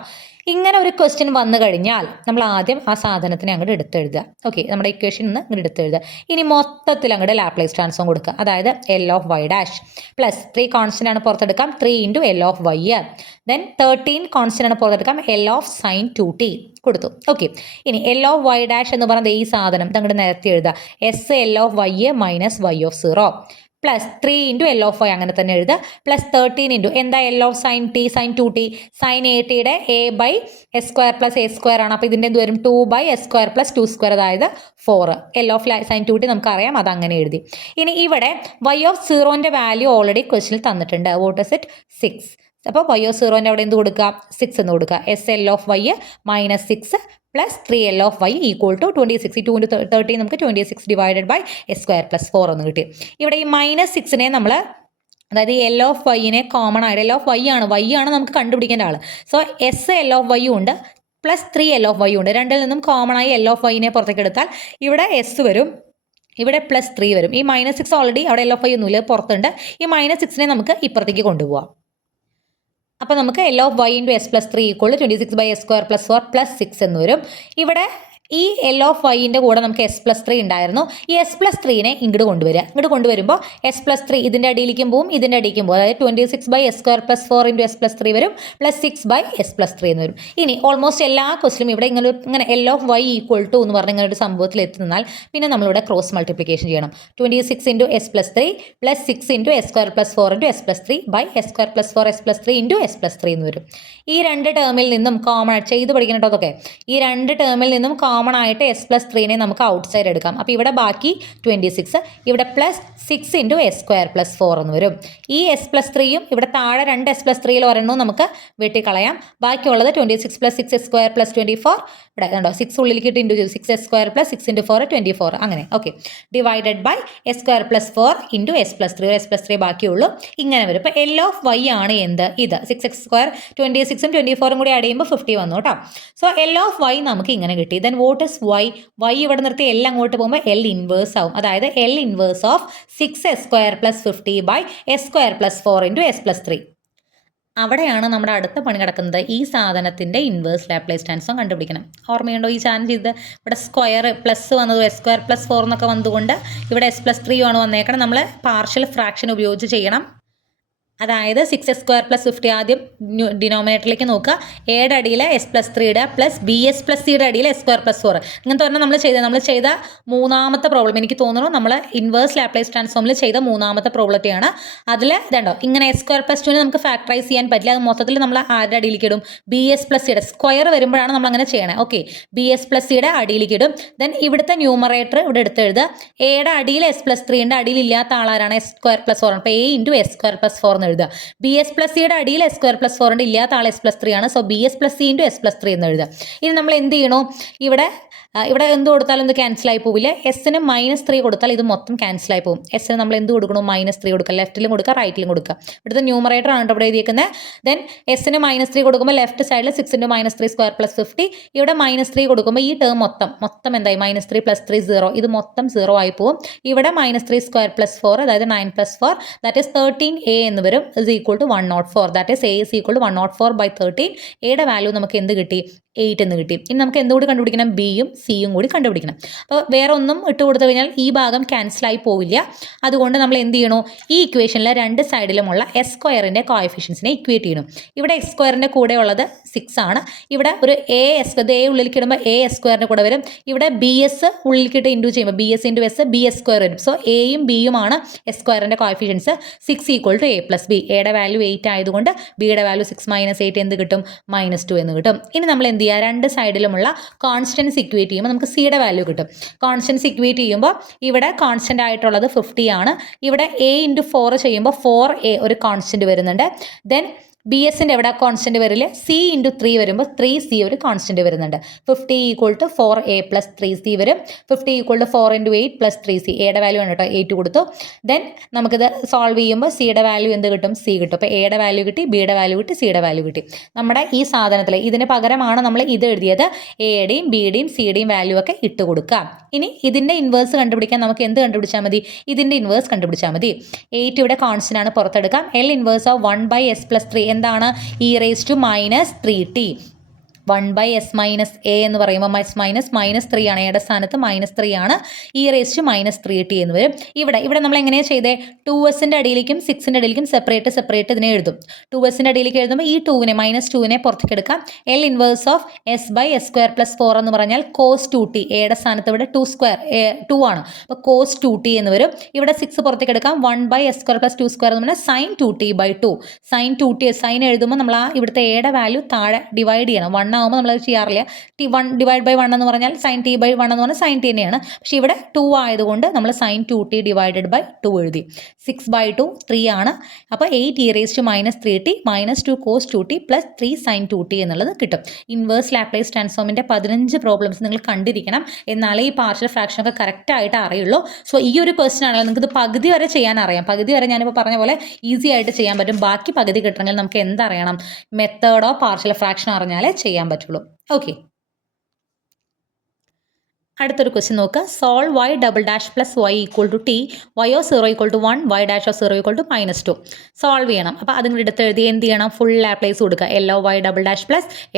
ഇങ്ങനെ ഒരു ക്വസ്റ്റ്യൻ വന്നു കഴിഞ്ഞാൽ നമ്മൾ ആദ്യം ആ സാധനത്തിനെ അങ്ങോട്ട് എടുത്തെഴുതുക. ഓക്കെ, നമ്മുടെ ഇക്വേഷൻ നിന്ന് അങ്ങോട്ട് എടുത്തെഴുതുക. ഇനി മൊത്തത്തിൽ അങ്ങോട്ട് ലാപ്ലേസ് ട്രാൻസ്ഫോം കൊടുക്കുക. അതായത് L of y dash plus 3 constant ആണ് പുറത്തെടുക്കാം, 3 into L of y, then 13 constant ആണ് പുറത്തെടുക്കാം, എൽ ഓഫ് സൈൻ 2t കൊടുത്തു. ഓക്കെ, ഇനി എൽ ഓഫ് വൈ ഡാഷ് എന്ന് പറയുന്നത് ഈ സാധനം അങ്ങോട്ട് നിരത്തി എഴുതുക. S L of y minus y of 0 plus 3 into L of y അങ്ങനെ തന്നെ എഴുതുക, പ്ലസ് 13 ഇൻറ്റു എന്താ L of sine t, sine 2t, sine a ടിയുടെ a by s square plus a square ആണ്. അപ്പോൾ ഇതിൻ്റെ എന്ത് വരും? 2 by s square plus 2 square, അതായത് 4. എൽ ഓഫ് സൈൻ 2t നമുക്കറിയാം, അത് അങ്ങനെ എഴുതി. ഇനി ഇവിടെ വൈ ഓഫ് 0ൻ്റെ വാല്യൂ ഓൾറെഡി ക്വസ്റ്റിനിൽ തന്നിട്ടുണ്ട്. What is it? 6. അപ്പോൾ വൈ ഓഫ് 0ൻ്റെ അവിടെ എന്ത് കൊടുക്കുക? 6 എന്ന് കൊടുക്കുക. S L of y minus 6 plus 3 L of y equal to 26. 2 into 13 നമുക്ക് 26 divided by s square plus 4 എന്ന് കിട്ടി. ഇവിടെ ഈ മൈനസ് 6നെ നമ്മൾ, അതായത് എൽ ഓഫ് വൈനെ കോമൺ ആയിട്ട്, എൽ ഓഫ് വൈ ആണ് നമുക്ക് കണ്ടുപിടിക്കേണ്ട ആൾ. So s L of y ഉണ്ട് പ്ലസ് 3 എൽ ഓഫ് വൈ ഉണ്ട്. രണ്ടിൽ നിന്നും കോമൺ ആയി എൽ ഓഫ് വൈനെ പുറത്തേക്ക് എടുത്താൽ ഇവിടെ എസ് വരും, ഇവിടെ പ്ലസ് 3 വരും. ഈ മൈനസ് 6 ഓൾറെഡി അവിടെ എൽ ഓഫ് വൈ ഒന്നുമില്ല, പുറത്തുണ്ട്. ഈ മൈനസ് 6നെ നമുക്ക് ഇപ്പുറത്തേക്ക് കൊണ്ടുപോകാം. അപ്പോൾ നമുക്ക് L of y into s plus 3 equal 26 by s square plus 4 plus 6 എന്ന് വരും. ഇവിടെ ഈ എൽ ഓഫ് വൈൻ്റെ കൂടെ നമുക്ക് എസ് പ്ലസ് 3 ഉണ്ടായിരുന്നു. ഈ എസ് പ്ലസ് 3നെ ഇങ്ങോട്ട് കൊണ്ടുവരിക. ഇങ്ങോട്ട് കൊണ്ടുവരുമ്പോൾ എസ് പ്ലസ് 3 ഇതിൻ്റെ അടിയിലേക്കും പോവും, ഇതിൻ്റെ അടിയിലേക്കും പോകും. അതായത് 26 by s square plus 4 into s plus 3 വരും, പ്ലസ് 6 ബൈ എസ് പ്ലസ് 3 എന്ന് വരും. ഇനി ഓൾമോസ്റ്റ് എല്ലാ ക്വസ്റ്റിനും ഇവിടെ ഇങ്ങനെ L of y equal to എന്ന് പറഞ്ഞ ഇങ്ങനെ ഒരു സംഭവത്തിൽ എത്തുന്നാൽ പിന്നെ നമ്മളിവിടെ ക്രോസ് മൾട്ടിപ്ലിക്കേഷൻ ചെയ്യണം. 26 into s plus 3 plus 6 into s square plus 4 into s plus 3 by s square plus 4 s plus 3 into s plus 3 എന്ന് വരും. ഈ രണ്ട് ടേമിൽ നിന്നും കോമൺ ആയിട്ട് ചെയ്ത് പഠിക്കണം കേട്ടോ അതൊക്കെ. ഈ രണ്ട് ടേമിൽ നിന്നും കോമൺ ആയിട്ട് എസ് പ്ലസ് 3നെ നമുക്ക് ഔട്ട് സൈഡ് എടുക്കാം. അപ്പോൾ ഇവിടെ ബാക്കി 26, ഇവിടെ plus 6 into s square plus 4 എന്ന് വരും. ഈ എസ് പ്ലസ് 3യും ഇവിടെ താഴെ രണ്ട് എസ് പ്ലസ് 3യിൽ ഒരെണ്ണവും നമുക്ക് വെട്ടിക്കളയാം. ബാക്കിയുള്ളത് 26 പ്ലസ് 6 എസ് സ്ക്വയർ പ്ലസ് 24, ഇവിടെ ഉണ്ടോ 6 ഉള്ളിലേക്ക് ഇട്ട് into 6 s square plus 6 into 4 24 അങ്ങനെ. Okay, divided by s square plus 4 into s plus 3, s plus 3 ബാക്കിയുള്ളൂ. ഇങ്ങനെ വരും. ഇപ്പോൾ എൽ ഓഫ് വൈ ആണ് എന്ത്? ഇത് 6x സ്ക്വയർ 26ഉം 24ഉം കൂടി ആഡ് ചെയ്യുമ്പോൾ 50 വന്നു കേട്ടോ. സോ എൽ ഓഫ് വൈ നമുക്ക് ഇങ്ങനെ കിട്ടി. Then what is y? Y ഇവിടെ നിർത്തി എൽ അങ്ങോട്ട് പോകുമ്പോൾ എൽ ഇൻവേഴ്സ് ആവും. അതായത് L inverse of 6 s square plus 50 by s square plus 4 into s plus 3. അവിടെയാണ് നമ്മുടെ അടുത്ത പണി കിടക്കുന്നത്. ഈ സാധനത്തിൻ്റെ ഇൻവേഴ്സ് ലാപ്ലേസ് ട്രാൻസ്ഫോം കണ്ടുപിടിക്കണം. ഓർമ്മയുണ്ടോ? ഈ ചാൻസ് ചെയ്ത് ഇവിടെ സ്ക്വയർ പ്ലസ് വന്നത് എസ് സ്ക്വയർ പ്ലസ് 4 എന്നൊക്കെ വന്നുകൊണ്ട് ഇവിടെ എസ് പ്ലസ് 3 ആണ് വന്നേക്കണം. നമ്മൾ പാർഷ്യൽ ഫ്രാക്ഷൻ ഉപയോഗിച്ച് ചെയ്യണം. അതായത് 6 സ്ക്വയർ പ്ലസ് 50 ആദ്യം ഡിനോമിനേറ്ററിലേക്ക് നോക്കുക, എയുടെ അടിയിൽ എസ് പ്ലസ് 3 ഇടുക, പ്ലസ് ബി എസ് പ്ലസ് സിയുടെ അടിയിൽ എസ് സ്ക്വയർ പ്ലസ് 4. ഇങ്ങനത്തെ പറഞ്ഞാൽ നമ്മൾ ചെയ്ത മൂന്നാമത്തെ പ്രോബ്ലം. എനിക്ക് തോന്നുന്നു നമ്മൾ ഇൻവേഴ്സ് ലാപ്ലേസ് ട്രാൻസ്ഫോമിൽ ചെയ്ത മൂന്നാമത്തെ പ്രോബ്ലത്തെയാണ്. അതിൽ ഇതുണ്ടോ ഇങ്ങനെ എസ് സ്ക്വയർ പ്ലസ് 2നെ നമുക്ക് ഫാക്ടറൈസ് ചെയ്യാൻ പറ്റില്ല. അത് മൊത്തത്തിൽ നമ്മൾ ആരുടെ അടിയിലേക്ക് ഇടും? ബി എസ് പ്ലസ് സിയുടെ സ്ക്വയർ വരുമ്പോഴാണ് നമ്മൾ അങ്ങനെ ചെയ്യണേ. ഓക്കെ, ബി എസ് പ്ലസ് സിയുടെ അടിയിലേക്ക് ഇടും. ദെൻ ഇവിടുത്തെ ന്യൂമറേറ്റർ ഇവിടെ എടുത്ത് എഴുതുക. എയുടെ അടിയിൽ എസ് പ്ലസ് 3ൻ്റെ അടിയിൽ ഇല്ലാത്ത ആളാരാണ്? എസ് സ്ക്വയർ പ്ലസ് 4 ആണ്. അപ്പോൾ A into s square plus 4 എന്ന് എഴുതുക. ബി എസ് പ്ലസ് സിയുടെ അടിയിൽ എസ് സ്ക്വയർ പ്ലസ് 4 ഇല്ലാത്ത ആൾ എസ് പ്ലസ് 3 ആണ്. So B S plus C into s plus 3 എന്ന് എഴുതുക. ഇനി നമ്മൾ എന്ത് ചെയ്യണോ? ഇവിടെ എന്ത് കൊടുത്താലും ഇത് ക്യാൻസലായി പോവില്ല. എസിന് -3 കൊടുത്താൽ ഇത് മൊത്തം ക്യാൻസലായി പോകും. എസിന് നമ്മൾ എന്ത് കൊടുക്കണം? -3 കൊടുക്കുക. ലെഫ്റ്റിലും കൊടുക്കുക, റൈറ്റിലും കൊടുക്കുക. ഇവിടുത്തെ ന്യൂമറേറ്റർ ആണ് ഇവിടെ എഴുതിയിരിക്കുന്നത്. ദെൻ എസിന് -3 കൊടുക്കുമ്പോൾ ലെഫ്റ്റ് സൈഡിൽ 6 ഇൻറ്റു -3 സ്ക്വയർ പ്ലസ് 50. ഇവിടെ -3 കൊടുക്കുമ്പോൾ ഈ ടേം മൊത്തം എന്തായി? -3 പ്ലസ് 3 0. ഇത് മൊത്തം 0 ആയി പോകും. ഇവിടെ -3 സ്ക്വയർ പ്ലസ് 4, അതായത് 9 പ്ലസ് 4 ദാറ്റ് ഈസ് 13a എന്ന് വരും. Is equal to 104. That is a is equal to 104 by 13. എയുടെ വാല്യൂ നമുക്ക് എന്ത് കിട്ടി? 8 എന്ന് കിട്ടി. ഇനി നമുക്ക് എന്തുകൂടി കണ്ടുപിടിക്കണം? ബിയും സിയും കൂടി കണ്ടുപിടിക്കണം. അപ്പോൾ വേറെ ഒന്നും ഇട്ട് കൊടുത്തു കഴിഞ്ഞാൽ ഈ ഭാഗം ക്യാൻസലായി പോവില്ല. അതുകൊണ്ട് നമ്മൾ എന്ത് ചെയ്യണു? ഈ ഇക്വേഷനിലെ രണ്ട് സൈഡിലുമുള്ള എസ് സ്ക്വയറിൻ്റെ കോഎഫിഷ്യൻസിനെ ഇക്വേറ്റ് ചെയ്യണം. ഇവിടെ എക്സ് സ്ക്വയറിൻ്റെ കൂടെ ഉള്ളത് 6 ആണ്. ഇവിടെ ഒരു എ എസ് എ ഉള്ളിലേക്ക് ഇടുമ്പോൾ എ എസ് സ്ക്വയറിൻ്റെ കൂടെ വരും. ഇവിടെ ബി എസ് ഉള്ളിലേക്കിട്ട് ഇൻറ്റു ചെയ്യുമ്പോൾ B S into S B S square വരും. സോ എയും ബിയുമാണ് എസ് സ്ക്വയറിൻ്റെ കോഎഫിഷ്യൻസ്. 6 = a + b. എയുടെ വാല്യൂ 8 ആയതുകൊണ്ട് ബിയുടെ വാല്യൂ 6 - 8 എന്ത് കിട്ടും? -2 എന്ന് കിട്ടും. ഇനി നമ്മൾ എന്ത് ചെയ്യുക? രണ്ട് സൈഡിലുമുള്ള കോൺസ്റ്റൻസ് ഇക്വേറ്റ് ചെയ്യുമ്പോൾ നമുക്ക് സിയുടെ വാല്യൂ കിട്ടും. കോൺസ്റ്റൻസ് ഇക്വേറ്റ് ചെയ്യുമ്പോൾ ഇവിടെ കോൺസ്റ്റൻ്റ് ആയിട്ടുള്ളത് 50 ആണ്. ഇവിടെ a × 4 ചെയ്യുമ്പോൾ 4a ഒരു കോൺസ്റ്റൻറ്റ് വരുന്നുണ്ട്. ദെൻ ബി എസിൻ്റെ എവിടെ കോൺസ്റ്റൻറ്റ് വരില്ല? സി × 3 വരുമ്പോൾ 3c ഒരു കോൺസ്റ്റൻറ്റ് വരുന്നുണ്ട്. 50 = 4a + 3c വരും. 50 = 4 × 8 + 3c. എയുടെ വാല്യൂ ആണ് കേട്ടോ, 8 കൊടുത്തു. ദെൻ നമുക്കിത് സോൾവ് ചെയ്യുമ്പോൾ സിയുടെ വാല്യൂ എന്ത് കിട്ടും? സി കിട്ടും. അപ്പോൾ എയുടെ വാല്യൂ കിട്ടി, ബിയുടെ വാല്യൂ കിട്ടി, സിയുടെ വാല്യൂ കിട്ടി. നമ്മുടെ ഈ സാധനത്തിൽ ഇതിന് പകരമാണ് നമ്മൾ ഇത് എഴുതിയത്. എയുടെയും ബിയുടെയും സിയുടെയും വാല്യൂ ഒക്കെ ഇട്ട് കൊടുക്കുക. ഇനി ഇതിൻ്റെ ഇൻവേഴ്സ് കണ്ടുപിടിക്കാൻ നമുക്ക് എന്ത് കണ്ടുപിടിച്ചാൽ മതി? ഇതിൻ്റെ ഇൻവേഴ്സ് കണ്ടുപിടിച്ചാൽ മതി. 8 ഇവിടെ കോൺസ്റ്റൻ്റ് ആണ്, പുറത്തെടുക്കാം. L ഇൻവേഴ്സ് ഓഫ് 1/s + 3 എന്താണ്? e⁻³ -3t. 1/s - a എന്ന് പറയുമ്പോൾ -3 ആണ്. എയുടെ സ്ഥാനത്ത് -3 ആണ്. e⁻³ -3t എന്ന് വരും. ഇവിടെ നമ്മൾ എങ്ങനെയാണ് ചെയ്തേ? 2sൻ്റെ അടിയിലേക്കും 6ൻ്റെ അടിയിലേക്കും സെപ്പറേറ്റ് ഇതിനെ എഴുതും. 2sൻ്റെ അടിയിലേക്ക് എഴുതുമ്പോൾ ഈ -2നെ പുറത്തേക്ക് എടുക്കാം. L ഇൻവേഴ്സ് ഓഫ് s/s² + 4 എന്ന് പറഞ്ഞാൽ cos 2t. എയുടെ സ്ഥാനത്ത് ഇവിടെ 2 ആണ്. അപ്പോൾ cos 2t എന്ന് വരും. ഇവിടെ 6 പുറത്തേക്ക് എടുക്കാം. 1/s² + 2² എന്ന് പറഞ്ഞാൽ sin 2t/2. sin 2t sin എഴുതുമ്പോൾ നമ്മൾ ആ ഇവിടുത്തെ എയുടെ വാല്യൂ താഴെ ഡിവൈഡ് ചെയ്യണം. 1 ആകുമ്പോൾ നമ്മളത് ചെയ്യാറില്ല. 1 / 1 എന്ന് പറഞ്ഞാൽ sin t/1 എന്ന് പറഞ്ഞാൽ sin t തന്നെയാണ്. പക്ഷേ ഇവിടെ 2 ആയതുകൊണ്ട് നമ്മൾ sin 2t / 2 എഴുതി. 6/2 3 ആണ്. അപ്പോൾ 8 e⁻³ -3t -2 cos 2t + 3 sin 2t എന്നുള്ളത് കിട്ടും. ഇൻവേഴ്സ് ലാപ്ലേസ് ട്രാൻസ്ഫോമിൻ്റെ 15 പ്രോബ്ലംസ് നിങ്ങൾ കണ്ടിരിക്കണം. എന്നാലേ ഈ പാർഷ്യൽ ഫ്രാക്ഷൻ ഒക്കെ കറക്റ്റ് ആയിട്ട് അറിയുള്ളൂ. സോ ഈ ഒരു ക്വസ്റ്റൻ ആണെങ്കിൽ നിങ്ങൾക്ക് ഇത് പകുതി വരെ ചെയ്യാൻ അറിയാം. പകുതി വരെ ഞാനിപ്പോൾ പറഞ്ഞ പോലെ ഈസി ആയിട്ട് ചെയ്യാൻ പറ്റും. ബാക്കി പകുതി കിട്ടണമെങ്കിൽ നമുക്ക് എന്തറിയണം? മെത്തേഡോ പാർഷ്യൽ ഫ്രാക്ഷൻ അറിഞ്ഞാലേ ചെയ്യാൻ പറ്റുള്ളൂ. ഓക്കെ, അടുത്തൊരു ക്വസ്റ്റ്യൻ നോക്കുക. Solve y ++ y = t, y0 = 1, y'0 = -2. Solve ചെയ്യണം. അപ്പോൾ അതും കൂടി എടുത്ത് എഴുതി എന്ത് ചെയ്യണം? ഫുൾ ലാപ്ലേസ് കൊടുക്കുക. L of y ++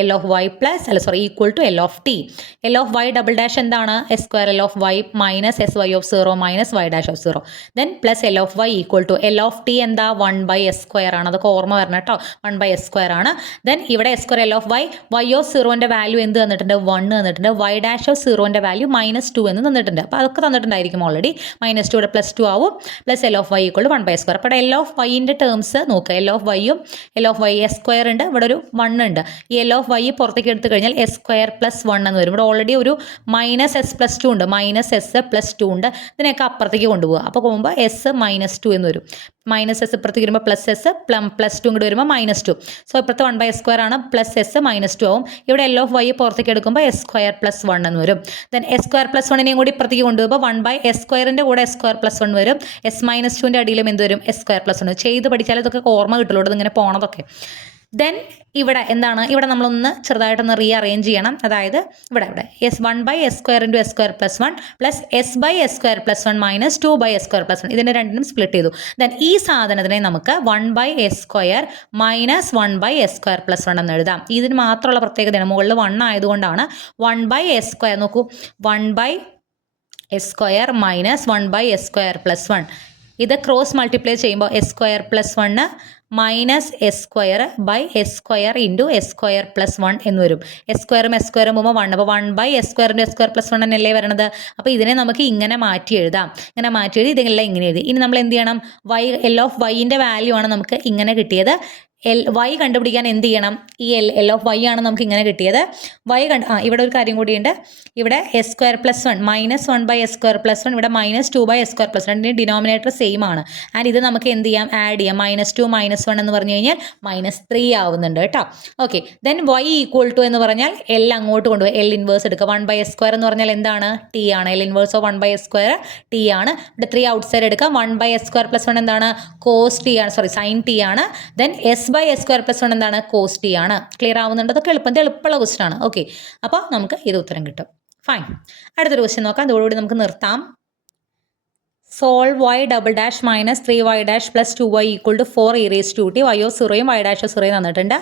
L of y = L of t. L of y ++ എന്താണ്? s² L of y - sy of 0 - y' of 0. Then plus L of y = L of t എന്താ? 1/s² ആണ്. അതൊക്കെ ഓർമ്മ വരണം കേട്ടോ. 1/s² ആണ്. Then ഇവിടെ s² L of y, y of 0ൻ്റെ വാല്യൂ എന്ത് തന്നിട്ടുണ്ട്? 1 തന്നിട്ടുണ്ട്. y' of 0ൻ്റെ വാല്യൂ -2 എന്ന് തന്നിട്ടുണ്ട്. അപ്പോൾ അതൊക്കെ തന്നിട്ടുണ്ടായിരിക്കും ഓൾറെഡി. -2 ഇവിടെ +2 ആവും. Plus L of y = 1/2. അപ്പോൾ L of y-ൻ്റെ ടേംസ് നോക്കുക. L of y-യും L of y s² ഉണ്ട്. ഇവിടെ ഒരു 1 ഉണ്ട്. ഈ L of y പുറത്തേക്ക് എടുത്തു കഴിഞ്ഞാൽ s² + 1 എന്ന് വരും. ഇവിടെ ഓൾറെഡി ഒരു -s + 2 ഉണ്ട്. -s + 2 ഉണ്ട്. ഇതിനെയൊക്കെ അപ്പുറത്തേക്ക് കൊണ്ടുപോകുക. അപ്പോൾ പോകുമ്പോൾ s -2 എന്ന് വരും. -s ഇപ്പുറത്തേക്ക് വരുമ്പോൾ +s +2 ഇങ്ങോട്ട് വരുമ്പോൾ -2. സോ ഇപ്പുറത്തെ 1/s² ആണ്. +s -2 ആവും. ഇവിടെ L of y പുറത്തേക്ക് എടുക്കുമ്പോൾ s² + 1 എന്ന് വരും. ദെൻ s² + 1നെയും കൂടി ഇപ്പുറത്തേക്ക് കൊണ്ടുപോകുമ്പോൾ 1/s² കൂടെ s² + 1 വരും. s -2ൻ്റെ അടിയിലും എന്ത് വരും? s² + 1. ചെയ്ത് പഠിച്ചാൽ ഇതൊക്കെ ഓർമ്മ കിട്ടുള്ളൂ. ഇതിങ്ങനെ പോണതൊക്കെ. ദെൻ ഇവിടെ എന്താണ്? ഇവിടെ നമ്മളൊന്ന് ചെറുതായിട്ടൊന്ന് റീഅറേഞ്ച് ചെയ്യണം. അതായത് ഇവിടെ 1/s² × s² + 1 plus s/s² + 1 - 2/s² + 1. ഇതിനെ രണ്ടിനും സ്പ്ലിറ്റ് ചെയ്തു. ദെൻ ഈ സാധനത്തിനെ നമുക്ക് 1/s² - 1/s² + 1 എന്ന് എഴുതാം. ഇതിന് മാത്രമുള്ള പ്രത്യേകതയാണ്. മുകളിൽ 1 ആയതുകൊണ്ടാണ് 1/s². നോക്കൂ, 1/s² - 1/s² + 1. ഇത് ക്രോസ് മൾട്ടിപ്ലൈ ചെയ്യുമ്പോൾ s² + 1 -s² / s² + 1 എന്ന് വരും. s²ഉം s²ഉം പോകുമ്പോൾ 1. അപ്പോൾ 1/s² × s² + 1 എന്നല്ലേ വരണത്. അപ്പോൾ ഇതിനെ നമുക്ക് ഇങ്ങനെ മാറ്റി എഴുതാം. ഇങ്ങനെ മാറ്റി എഴുതി ഇതെല്ലാം ഇങ്ങനെ എഴുതി. ഇനി നമ്മൾ എന്ത് ചെയ്യണം? L of y-ൻ്റെ വാല്യൂ ആണ് നമുക്ക് ഇങ്ങനെ കിട്ടിയത്. y കണ്ടുപിടിക്കാൻ എന്ത് ചെയ്യണം? ഈ L of y ആണ് നമുക്ക് ഇങ്ങനെ കിട്ടിയത്. ഇവിടെ ഒരു കാര്യം കൂടിയുണ്ട്. ഇവിടെ s² + 1 -1/s² + 1, ഇവിടെ -2/s² + 1. ഇതിൻ്റെ ഡിനോമിനേറ്റർ സെയിം ആണ്. ആൻഡ് ഇത് നമുക്ക് എന്ത് ചെയ്യാം? ആഡ് ചെയ്യാം. -2 - 1 എന്ന് പറഞ്ഞു കഴിഞ്ഞാൽ -3 ആവുന്നുണ്ട് കേട്ടോ. ഓക്കെ, ദെൻ y = എന്ന് പറഞ്ഞാൽ L അങ്ങോട്ട് കൊണ്ടുപോയി L ഇൻവേഴ്സ് എടുക്കുക. 1/s² എന്ന് പറഞ്ഞാൽ എന്താണ്? t ആണ്. L inverse of 1/s² t ആണ്. ഇവിടെ 3 ഔട്ട് സൈഡ് എടുക്കാം. 1/s² + 1 എന്താണ്? cos t ആണ്. sin t ആണ്. ദെൻ s/s² + 1 എന്താണ്? cos t ആണ്. ക്ലിയർ ആവുന്നുണ്ട്? അതൊക്കെ എളുപ്പമുള്ള ക്വസ്റ്റൻ ആണ്. ഓക്കെ, അപ്പോൾ നമുക്ക് ഇത് ഉത്തരം കിട്ടും. ഫൈൻ. അടുത്തൊരു ക്വസ്റ്റ്യൻ നോക്കാം. അതോടുകൂടി നമുക്ക് നിർത്താം. Solve y - 3y' + 2y = 4 e⁻²t. y of 0യും y' of 0യും തന്നിട്ടുണ്ട്.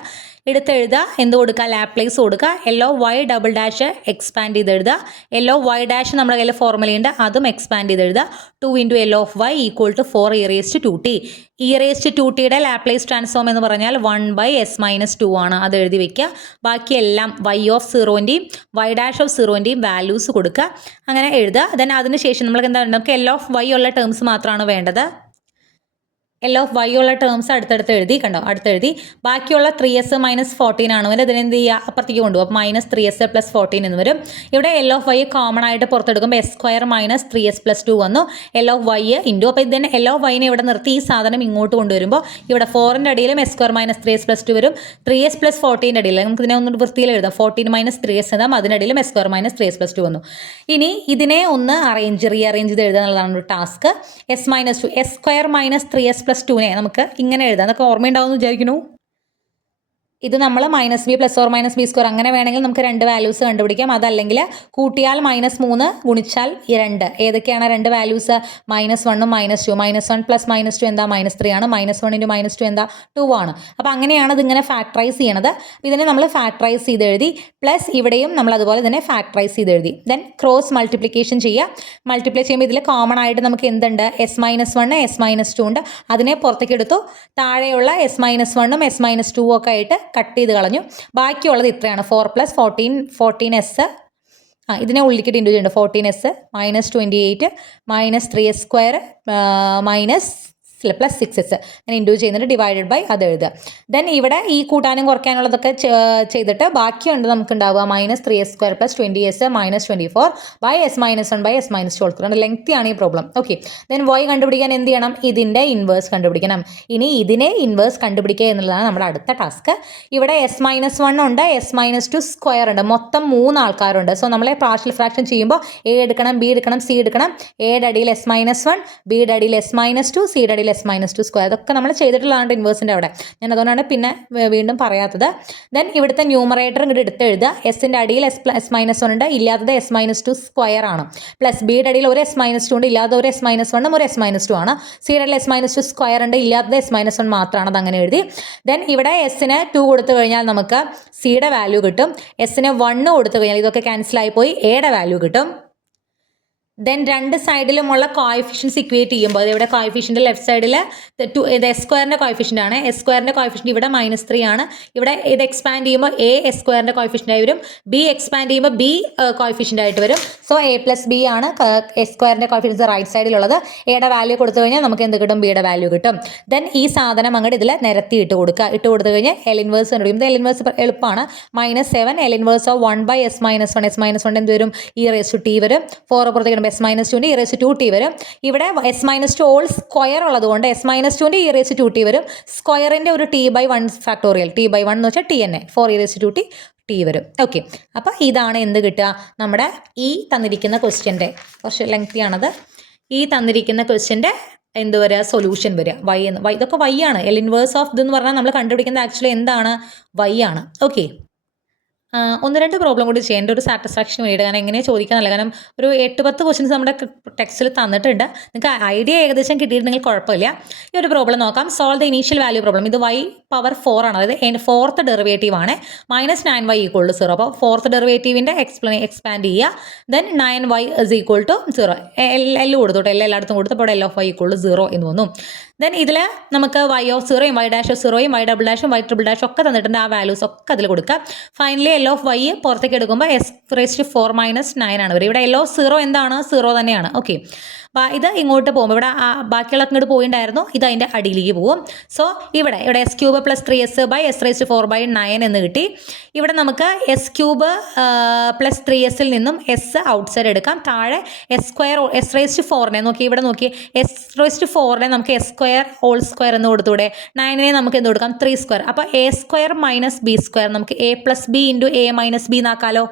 എടുത്തെഴുതുക, എന്ത് കൊടുക്കുക, ലാപ്ലേസ് കൊടുക്കുക. L of y double dash expand ചെയ്ത് എഴുതുക. എൽ ഓഫ് വൈ ഡാഷ് നമ്മുടെ കയ്യിൽ ഫോർമുലയുണ്ട്, അതും എക്സ്പാൻഡ് ചെയ്ത് എഴുതുക. 2 into L of y equal to 4 e raise to 2t. E raise to 2tയുടെ ലാപ്ലേസ് ട്രാൻസ്ഫോം എന്ന് പറഞ്ഞാൽ 1/s-2 ആണ്. അത് എഴുതി വെക്കുക. ബാക്കിയെല്ലാം വൈ ഓഫ് സീറോൻ്റെയും വൈ ഡാഷ് ഓഫ് സീറോൻ്റെയും വാല്യൂസ് കൊടുക്കുക. അങ്ങനെ എഴുതുക. ദെൻ അതിന് ശേഷം നമുക്ക് എന്താ വേണ്ടത്, നമുക്ക് എൽ ഓഫ് വൈ ഉള്ള ടേംസ് മാത്രമാണ് വേണ്ടത്. എൽ ഓഫ് വൈ ഉള്ള ടേംസ് അടുത്തടുത്ത് എഴുതി, കണ്ടോ, അടുത്തെഴുതി. ബാക്കിയുള്ള 3s - 14 ആണ് വരും. ഇതിനെന്ത് ചെയ്യുക, അപ്പുറത്തേക്ക് കൊണ്ടുപോകും. -3s + 14 എന്ന് വരും. ഇവിടെ എൽ ഓഫ് വൈ കോമൺ ആയിട്ട് പുറത്തെടുക്കുമ്പോൾ s² - 3s + 2 വന്നു. എൽ ഓഫ് വൈ ഇൻറ്റു, അപ്പോൾ ഇതിന് എൽ ഓഫ് വൈനെ ഇവിടെ നിർത്തി ഈ സാധനം ഇങ്ങോട്ട് കൊണ്ടുവരുമ്പോൾ ഇവിടെ 4ൻ്റെ അടിയിലും s² - 3s + 2 വരും. 3s + 14ൻ്റെ അടിയിൽ നമുക്ക് ഇതിനെ ഒന്ന് വൃത്തിയിൽ എഴുതാം. 14 - 3s എഴുതാം. അതിനടിയിലും s² - 3s + 2 വന്നു. ഇനി ഇതിനെ ഒന്ന് റീഅറേഞ്ച് ചെയ്ത് എഴുതുക എന്നുള്ളതാണ് ഒരു ടാസ്ക്. s - 2 s² - 3s + 2നെ നമുക്ക് ഇങ്ങനെ എഴുതാം. അതൊക്കെ ഓർമ്മയുണ്ടാവുമെന്ന് വിചാരിക്കുന്നു. ഇത് നമ്മൾ -b ± b² അങ്ങനെ വേണമെങ്കിൽ നമുക്ക് രണ്ട് വാല്യൂസ് കണ്ടുപിടിക്കാം. അതല്ലെങ്കിൽ കൂട്ടിയാൽ -3 ഗുണിച്ചാൽ 2. ഏതൊക്കെയാണ് രണ്ട് വാല്യൂസ്? -1 ഉം -2. -1 + -2 എന്താ? -3 ആണ്. -1 × -2 എന്താ? 2 ആണ്. അപ്പോൾ അങ്ങനെയാണ് ഇതിങ്ങനെ ഫാക്ടറൈസ് ചെയ്യണത്. ഇതിനെ നമ്മൾ ഫാക്ടറൈസ് ചെയ്ത് എഴുതി. പ്ലസ് ഇവിടെയും നമ്മൾ അതുപോലെ തന്നെ ഫാക്ടറൈസ് ചെയ്ത് എഴുതി. ദെൻ ക്രോസ് മൾട്ടിപ്ലിക്കേഷൻ ചെയ്യുക. മൾട്ടിപ്ലൈ ചെയ്യുമ്പോൾ ഇതിൽ കോമൺ ആയിട്ട് നമുക്ക് എന്തുണ്ട്? s - 1 s - 2 ഉണ്ട്. അതിനെ പുറത്തേക്ക് എടുത്തു. താഴെയുള്ള s - 1 ഉം s - 2 ഒക്കെ ആയിട്ട് കട്ട് ചെയ്ത് കളഞ്ഞു. ബാക്കിയുള്ളത് ഇത്രയാണ്. 4 + 14s ഇതിനെ ഉള്ളിക്കിട്ട് ഇൻറ്റു ചെയ്യുന്നുണ്ട്. 14s -28 -3s² +6s അങ്ങനെ ഇൻറ്റു ചെയ്യുന്നുണ്ട്. ഡിവൈഡഡ് ബൈ അത് എഴുതുക. ദെൻ ഇവിടെ ഈ കൂട്ടാനും കുറയ്ക്കാനുള്ളതൊക്കെ ചെയ്തിട്ട് ബാക്കിയുണ്ട് നമുക്ക് ഉണ്ടാവുക -3s² + 20s -24 s - 1 s - 2. Lengthy ആണ് ഈ പ്രോബ്ലം. ഓക്കെ, ദെൻ y കണ്ടുപിടിക്കാൻ എന്ത് ചെയ്യണം? ഇതിൻ്റെ ഇൻവേഴ്സ് കണ്ടുപിടിക്കണം. ഇനി ഇതിനെ ഇൻവേഴ്സ് കണ്ടുപിടിക്കുക എന്നുള്ളതാണ് നമ്മുടെ അടുത്ത ടാസ്ക്. ഇവിടെ s - 1 ഉണ്ട്, s - 2² ഉണ്ട്. മൊത്തം 3 ആൾക്കാരുണ്ട്. സോ നമ്മളെ പാർഷ്യൽ ഫ്രാക്ഷൻ ചെയ്യുമ്പോൾ a എടുക്കണം, b എടുക്കണം, c എടുക്കണം. എയുടെ അടിയിൽ s - 1, ബിയുടെ അടിയിൽ s - 2, സിയുടെ അടിയിൽ s - 2². അതൊക്കെ നമ്മൾ ചെയ്തിട്ടുള്ളതാണ് ഇൻവേഴ്സിൻ്റെ അവിടെ. ഞാൻ അതുകൊണ്ടാണ് പിന്നെ വീണ്ടും പറയാത്തത്. ദെൻ ഇവിടുത്തെ ന്യൂമറേറ്റർ ഇങ്ങോട്ട് എടുത്ത് എഴുതുക. എസിൻ്റെ അടിയിൽ s - 1 ഉണ്ട്, ഇല്ലാത്തത് s - 2² ആണ്. പ്ലസ് ബിയുടെ അടിയിൽ ഒരു s - 2 ഉണ്ട്, ഇല്ലാത്ത ഒരു s - 1 ഉം ഒരു s - 2 ആണ്. സിയുടെ അടിയിൽ s - 2² ഉണ്ട്, ഇല്ലാത്തത് s - 1 മാത്രമാണ്. അത് അങ്ങനെ എഴുതി. ദെൻ ഇവിടെ എസിന് 2 കൊടുത്തു കഴിഞ്ഞാൽ നമുക്ക് സിയുടെ വാല്യൂ കിട്ടും. എസിന് 1 കൊടുത്തു കഴിഞ്ഞാൽ ഇതൊക്കെ ക്യാൻസലായി പോയി എയുടെ വാല്യൂ കിട്ടും. ദെൻ രണ്ട് സൈഡിലുമുള്ള കോയിഫിഷ്യൻസ് ഇക്വേറ്റ് ചെയ്യുമ്പോൾ ഇവിടെ കോയിഫിഷ്യൻ്റെ ലെഫ്റ്റ് സൈഡിൽ ഇത് s² കോയിഫിഷ്യൻ്റ് ആണ്. s² കോയിഫിഷ്യൻ്റ് ഇവിടെ -3 ആണ്. ഇവിടെ ഇത് എക്സ്പാൻഡ് ചെയ്യുമ്പോൾ s² കോയിഫിഷ്യൻ്റ് ആയി വരും. b എക്സ്പാൻഡ് ചെയ്യുമ്പോൾ b കോയിഫിഷ്യൻ്റ് ആയിട്ട് വരും. സോ a + b ആണ് s² കോയിഫിഷ്യൻസ് റൈറ്റ് സൈഡിലുള്ളത്. എയുടെ വാല്യൂ കൊടുത്തു കഴിഞ്ഞാൽ നമുക്ക് എന്ത് കിട്ടും? ബിയുടെ വാല്യൂ കിട്ടും. ദെൻ ഈ സാധനം അങ്ങോട്ട് ഇതിൽ നിരത്തി ഇട്ട് കൊടുക്കുക. ഇട്ട് കൊടുത്തു കഴിഞ്ഞാൽ L ഇൻവേഴ്സ് കണ്ടുപിടിക്കും. L ഇൻവേഴ്സ് എളുപ്പമാണ്. -7 L inverse of 1/s - 1 s - 1 എന്ത് വരും? e⁻t വരും. 4 പുറത്തേക്ക് s - 2 e⁻2t വരും. ഇവിടെ s - 2 ഹോൾ സ്ക്വയർ ഉള്ളതുകൊണ്ട് s - 2 e⁻2t വരും. സ്ക്വയറിൻ്റെ ഒരു t/1 ഫാക്ടോറിയൽ, t/1 എന്ന് വെച്ചാൽ t തന്നെ, 4 e⁻2t വരും. ഓക്കെ, അപ്പോൾ ഇതാണ് എന്ത് കിട്ടുക? നമ്മുടെ ഈ തന്നിരിക്കുന്ന ക്വസ്റ്റ്യൻ്റെ കുറച്ച് ലെങ്തിയാണത്. ഈ തന്നിരിക്കുന്ന ക്വസ്റ്റ്യൻ്റെ എന്ത് വരിക? സൊല്യൂഷൻ വരിക y എന്ന്. ഇതൊക്കെ y ആണ്. L ഇൻവേഴ്സ് ഓഫ് ഇതെന്ന് പറഞ്ഞാൽ നമ്മൾ കണ്ടുപിടിക്കുന്നത് ആക്ച്വലി എന്താണ്? y ആണ്. ഓക്കെ, 1-2 പ്രോബ്ലം കൂടി ചെയ്യേണ്ട ഒരു സാറ്റിസ്ഫാക്ഷൻ വേണ്ടിയിട്ട്. കാരണം എങ്ങനെയാണ് ചോദിക്കാനല്ല, കാരണം ഒരു 8-10 ക്വസ്റ്റ്യൻസ് നമ്മുടെ ടെക്സ്റ്റിൽ തന്നിട്ടുണ്ട്. നിങ്ങൾക്ക് ഐഡിയ ഏകദേശം കിട്ടിയിട്ടുണ്ടെങ്കിൽ കുഴപ്പമില്ല. ഈ ഒരു പ്രോബ്ലം നോക്കാം. Solve the initial value problem. ഇത് y⁴ ആണ്, അതായത് 4th ഡെറിവേറ്റീവ് ആണ്. -9y = 0. അപ്പോൾ 4th ഡെറിവേറ്റീവിൻ്റെ എക്സ്പാൻഡ് ചെയ്യുക. Then 9y = 0. L കൊടുത്തോട്ടെ, എല്ലായിടത്തും കൊടുത്തു. അപ്പോൾ L of y = 0 എന്ന് വന്നു. ദെൻ ഇതിൽ നമുക്ക് y of 0 യും y dash of 0 യും y ഡബിൾ ഡാഷും y ട്രിപ്പിൾ ഡാഷും ഒക്കെ തന്നിട്ടുണ്ട്. ആ വാല്യൂസ് ഒക്കെ അതിൽ കൊടുക്കുക. ഫൈനലി L of y പുറത്തേക്ക് എടുക്കുമ്പോൾ s⁴ - 9 ആണ് വരിക. ഇവിടെ L of 0 എന്താണ്? 0 തന്നെയാണ്. ഓക്കെ, ഇത് ഇങ്ങോട്ട് പോകുമ്പോൾ ഇവിടെ ബാക്കിയുള്ള ഇങ്ങോട്ട് പോയിണ്ടായിരുന്നു, ഇത് അതിൻ്റെ അടിയിലേക്ക് പോകും. സോ ഇവിടെ s³ + 3s/s⁴ / 9 എന്ന് കിട്ടി. ഇവിടെ നമുക്ക് s³ + 3s നിന്നും s ഔട്ട്സൈഡ് എടുക്കാം. താഴെ s²s⁴ നോക്കി, ഇവിടെ നോക്കി, s⁴ നമുക്ക് s² ഹോൾ സ്ക്വയർ എന്ന് കൊടുത്തൂടെ? 9നെ നമുക്ക് എന്ത് കൊടുക്കാം? 3². അപ്പോൾ a² - b² നമുക്ക് a + b × a - b എന്നാക്കാലോ.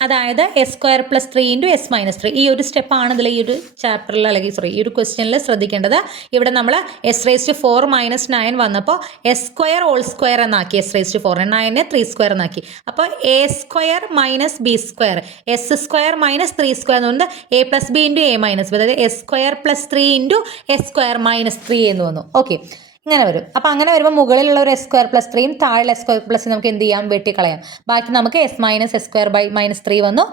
അതായത് s² + 3 × s - 3. ഈ ഒരു സ്റ്റെപ്പാണ് ഇതിൽ ഈ ഒരു ചാപ്റ്ററിൽ, അല്ലെങ്കിൽ ഈ ഒരു ക്വസ്റ്റ്യനിൽ ശ്രദ്ധിക്കേണ്ടത്. ഇവിടെ നമ്മൾ s⁴ - 9 വന്നപ്പോൾ s² ഹോൾ സ്ക്വയർ എന്നാക്കി, s⁴ 9നെ 3² എന്നാക്കി. അപ്പോൾ a² - b², s² - 3² എന്നുകൊണ്ട് a + b × a - b, അതായത് s² + 3 × s² - 3 എന്ന് വന്നു. ഓക്കെ, ഇങ്ങനെ വരും. അപ്പോൾ അങ്ങനെ വരുമ്പോൾ മുകളിലുള്ള ഒരു എസ് സ്ക്വയർ പ്ലസ് 3യും താഴെ എസ് സ്ക്വയർ പ്ലസ് നമുക്ക് എന്ത് ചെയ്യാം, വെട്ടിക്കളയാം. ബാക്കി നമുക്ക് s minus s square by -3 വന്നു.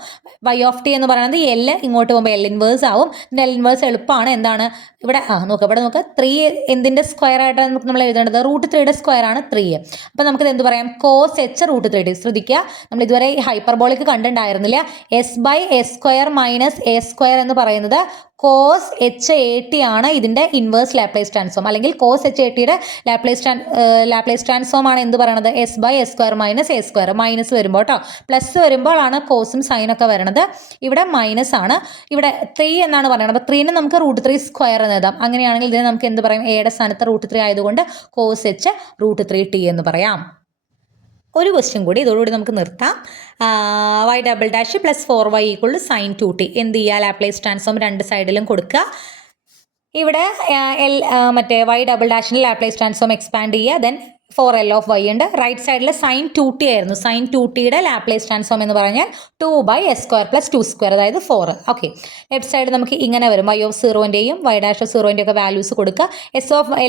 y ഓഫ് ടി എന്ന് പറയുന്നത് എൽ ഇങ്ങോട്ട് പോകുമ്പോൾ എൽ ഇൻവേഴ്സ് ആവും. ഇതിൻ്റെ എൽ ഇൻവേഴ്സ് എളുപ്പമാണ്. എന്താണ് ഇവിടെ ഇവിടെ നോക്കുക 3 എന്തിൻ്റെ സ്ക്വയർ ആയിട്ടാണ് നമ്മൾ എഴുതേണ്ടത്, √3യുടെ സ്ക്വയർ ആണ് 3. അപ്പോൾ നമുക്കിത് എന്ത് പറയാം, കോസ് എച്ച് √3. ശ്രദ്ധിക്കുക, നമ്മൾ ഇതുവരെ ഹൈപ്പർബോളിക് കണ്ടിട്ടുണ്ടായിരുന്നില്ല. S by s square minus a square എന്ന് പറയുന്നത് കോസ് എച്ച് എ ടി ആണ് ഇതിൻ്റെ ഇൻവേഴ്സ് ലാപ്ലേസ് ട്രാൻസ്ഫോം, അല്ലെങ്കിൽ കോസ് എച്ച് എ ടിയുടെ ലാപ്ലേസ് ട്രാൻസ്ഫോം ആണ് എന്ത് പറയണത്, s by s square minus a square. Minus വരുമ്പോൾ കേട്ടോ, പ്ലസ് വരുമ്പോഴാണ് കോസും സൈനൊക്കെ വരണത്. ഇവിടെ മൈനസ് ആണ്. ഇവിടെ 3 എന്നാണ് പറയുന്നത്. അപ്പോൾ 3ന് നമുക്ക് √3 സ്ക്വയർ എന്ന് എഴുതാം. അങ്ങനെയാണെങ്കിൽ ഇതിനെ നമുക്ക് എന്ത് പറയും, എയുടെ സ്ഥാനത്ത് √3 ആയതുകൊണ്ട് കോസ് എച്ച് √3 ടി എന്ന് പറയാം. ഒരു ക്വസ്റ്റ്യൻ കൂടി, ഇതോടുകൂടി നമുക്ക് നിർത്താം. y double dash plus 4y equal to sine 2t. എന്ത് ചെയ്യുക, ലാപ്ലേസ് ട്രാൻസ്ഫോം രണ്ട് സൈഡിലും കൊടുക്കുക. ഇവിടെ മറ്റേ y ഡബിൾ ഡാഷിൻ്റെ ലാപ്ലേസ് ട്രാൻസ്ഫോം എക്സ്പാൻഡ് ചെയ്യുക. ദെൻ 4L ഓഫ് y ഉണ്ട്. റൈറ്റ് സൈഡിൽ സൈൻ 2t ആയിരുന്നു. സൈൻ 2tയുടെ ലാപ്ലേസ് ട്രാൻസ്ഫോം എന്ന് പറഞ്ഞാൽ 2/s സ്ക്വയർ പ്ലസ് 2 സ്ക്വയർ, അതായത് 4. ഓക്കെ, ലെഫ്റ്റ് സൈഡ് നമുക്ക് ഇങ്ങനെ വരും. y ഓഫ് 0ൻ്റെയും y ഡാഷ് ഓഫ് 0ൻ്റെയും ഒക്കെ വാല്യൂസ് കൊടുക്കുക.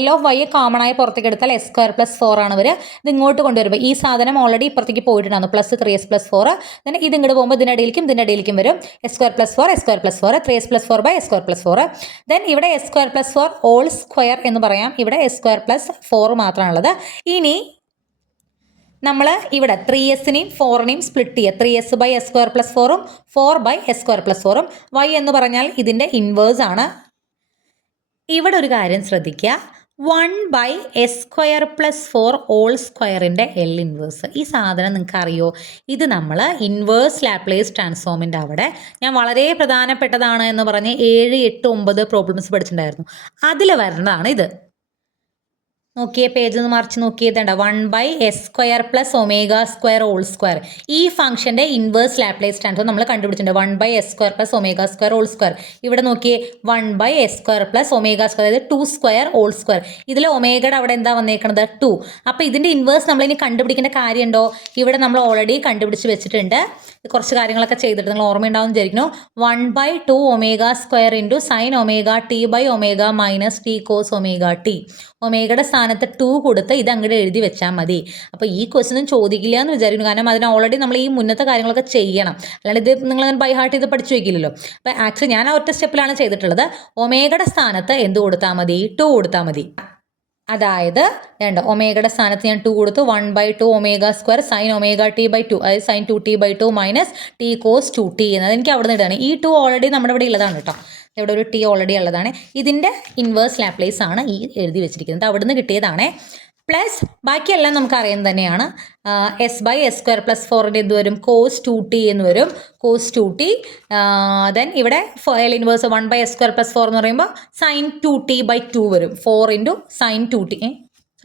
L ഓഫ് y കോമൺ ആയി പുറത്തേക്ക് എടുത്താൽ s സ്ക്വയർ പ്ലസ് 4 ആണ് വരിക. ഇത് ഇങ്ങോട്ട് കൊണ്ടുവരുമ്പോൾ ഈ സാധനം ഓൾറെഡി ഇപ്പുറത്തേക്ക് പോയിട്ടുണ്ടായിരുന്നു, പ്ലസ് 3s പ്ലസ് 4. ദെൻ ഇത് ഇങ്ങോട്ട് പോകുമ്പോൾ ഇതിൻ്റെ ഇടയിലേക്കും വരും. s square plus 4 s square plus 4 3s plus 4 by s square plus 4. Then ഇവിടെ s square plus 4 all square എന്ന് പറയാം. ഇവിടെ s സ്ക്വയർ പ്ലസ് 4 മാത്രമാണുള്ളത്. ഇനി നമ്മൾ ഇവിടെ 3sനെയും 4നെയും സ്പ്ലിറ്റ് ചെയ്യുക. 3s by s square plus 4ഉം 4 ബൈ എസ് സ്ക്വയർ പ്ലസ് 4ഉം. y എന്ന് പറഞ്ഞാൽ ഇതിൻ്റെ ഇൻവേഴ്സ് ആണ്. ഇവിടെ ഒരു കാര്യം ശ്രദ്ധിക്കുക, 1/s സ്ക്വയർ പ്ലസ് 4 ഓൾ സ്ക്വയറിൻ്റെ എൽ ഇൻവേഴ്സ്. ഈ സാധനം നിങ്ങൾക്ക് അറിയോ? ഇത് നമ്മൾ ഇൻവേഴ്സ് ലാപ്ലേസ് ട്രാൻസ്ഫോമിൻ്റെ അവിടെ ഞാൻ വളരെ പ്രധാനപ്പെട്ടതാണ് എന്ന് പറഞ്ഞ് 7, 8, 9 പ്രോബ്ലംസ് പഠിച്ചിട്ടുണ്ടായിരുന്നു. അതിൽ വരുന്നതാണ് ഇത്. നോക്കിയേ, പേജ് ഒന്ന് മറിച്ച് നോക്കിയതുണ്ട്. 1/s square plus omega square whole square. ഈ ഫംഗ്ഷൻ്റെ ഇൻവേഴ്സ് ലാപ്ലേസ് ട്രാൻസ്ഫോം നമ്മൾ കണ്ടുപിടിച്ചിട്ടുണ്ട്. 1/s square plus omega square whole square. ഇവിടെ നോക്കിയേ, 1/s square plus omega square, അതായത് 2 സ്ക്വയർ ഓൾ സ്ക്വയർ. ഇതിൽ ഒമേഗയുടെ അവിടെ എന്താ വന്നേക്കുന്നത്, 2. അപ്പോൾ ഇതിൻ്റെ ഇൻവേഴ്സ് നമ്മളിനി കണ്ടുപിടിക്കേണ്ട കാര്യമുണ്ടോ? ഇവിടെ നമ്മൾ ഓൾറെഡി കണ്ടുപിടിച്ച് വെച്ചിട്ടുണ്ട്. കുറച്ച് കാര്യങ്ങളൊക്കെ ചെയ്തിട്ട് നിങ്ങൾ ഓർമ്മയുണ്ടാവും വിചാരിക്കുന്നു. 1/2 omega square into sine omega t by omega minus t cos omega t. ഒമേഗയുടെ സ്ഥാനത്ത് 2 കൊടുത്ത് ഇത് അങ്ങോട്ട് എഴുതി വെച്ചാൽ മതി. അപ്പോൾ ഈ ക്വസ്റ്റ്യൻ ചോദിക്കില്ല എന്ന് വിചാരിക്കുന്നു, കാരണം അതിന് ഓൾറെഡി നമ്മൾ ഈ മുന്നത്തെ കാര്യങ്ങളൊക്കെ ചെയ്യണം. അല്ലാണ്ട് ഇത് നിങ്ങൾ ബൈ ഹാർട്ട് ചെയ്ത് പഠിച്ചു വയ്ക്കില്ലല്ലോ. അപ്പോൾ ആക്ച്വലി ഞാൻ ഒറ്റ സ്റ്റെപ്പിലാണ് ചെയ്തിട്ടുള്ളത്. ഒമേഗയുടെ സ്ഥാനത്ത് എന്ത് കൊടുത്താൽ മതി, 2 കൊടുത്താൽ മതി. അതായത് ഒമേഗയുടെ സ്ഥാനത്ത് ഞാൻ 2 കൊടുത്തു. 1/2 omega square sine omega t by 2, അതായത് sign 2t/2 minus t cos 2t എന്നത് എനിക്ക് അവിടെ നിന്ന് ഇടാണ്. ഈ 2 ഓൾറെഡി നമ്മുടെ ഇവിടെ ഉള്ളതാണ് കേട്ടോ. ഇവിടെ ഒരു ടി ഓൾറെഡി ഉള്ളതാണ്. ഇതിൻ്റെ ഇൻവേഴ്സ് ലാപ്ലേസ് ആണ് ഈ എഴുതി വെച്ചിരിക്കുന്നത്. അവിടെ നിന്ന് കിട്ടിയതാണ്. പ്ലസ് ബാക്കിയെല്ലാം നമുക്ക് അറിയാൻ തന്നെയാണ്. S by s square plus 4ൻ്റെ എന്ത് വരും, കോസ് 2t എന്ന് വരും. Cos 2t. ദെൻ ഇവിടെ L inverse 1/s square plus 4 എന്ന് പറയുമ്പോൾ സൈൻ 2t/2 വരും. 4 into sine 2t,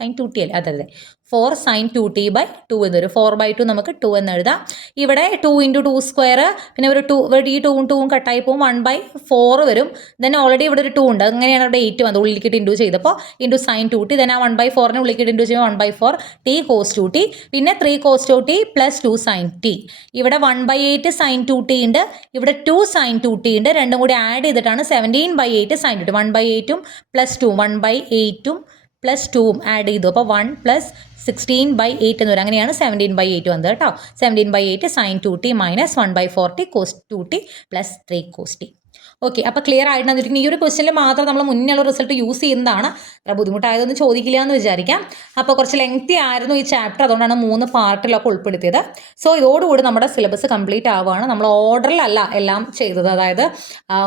sign 2t അല്ലേ, അതെ 4 സൈൻ 2t/2 എന്ന് വരും. 4/2 നമുക്ക് 2 എന്ന് എഴുതാം. ഇവിടെ 2 ഇൻറ്റു 2 സ്ക്വയർ, പിന്നെ ഒരു 2, ഇവിടെ ഈ 2ഉം കട്ടായി പോകും. 1/4 വരും. ദെൻ ഓൾറെഡി ഇവിടെ ഒരു 2 ഉണ്ട്. അങ്ങനെയാണ് ഇവിടെ 8 വന്നത്. ഉള്ളിലേക്കിട്ട് ഇൻറ്റു ചെയ്തപ്പോൾ ഇൻറ്റു സൈൻ 2t. ദെൻ ആ 1/4നെ ഉള്ളിലേക്കിട്ട് ഇൻറ്റു ചെയ്യുമ്പോൾ 1/4 ടി കോസ് 2t. പിന്നെ 3 cos 2t plus 2 sign t. ഇവിടെ 1/8 സൈൻ 2t ഉണ്ട്. ഇവിടെ 2 സൈൻ 2t ഉണ്ട്. രണ്ടും കൂടി ആഡ് ചെയ്തിട്ടാണ് 17/8 സൈൻ 2t. 1/8ഉം പ്ലസ് 2, 1/8ഉം പ്ലസ് 2ഉം ആഡ് ചെയ്തു. അപ്പോൾ 1 പ്ലസ് 16/8 എന്ന് വരും. അങ്ങനെയാണ് 17/8 വന്നത് കേട്ടോ. 17/8 sine 2t minus 1/4 t cos 2t plus 3 cos t. Okay, അപ്പോൾ ക്ലിയർ ആയിട്ടുണ്ടെന്നിരിക്കും. ഈ ഒരു ക്വസ്റ്റ്യനിൽ മാത്രം നമ്മൾ മുന്നിലുള്ള റിസൾട്ട് യൂസ് ചെയ്യുന്നതാണ്. അത്ര ബുദ്ധിമുട്ടായതൊന്നും ചോദിക്കില്ല എന്ന് വിചാരിക്കാം. അപ്പോൾ കുറച്ച് ലെങ്തി ആയിരുന്നു ഈ ചാപ്റ്റർ, അതുകൊണ്ടാണ് 3 പാർട്ടിലൊക്കെ ഉൾപ്പെടുത്തിയത്. സോ ഇതോടുകൂടി നമ്മുടെ സിലബസ് കംപ്ലീറ്റ് ആവുകയാണ്. നമ്മൾ ഓർഡറിലല്ല എല്ലാം ചെയ്തത്. അതായത്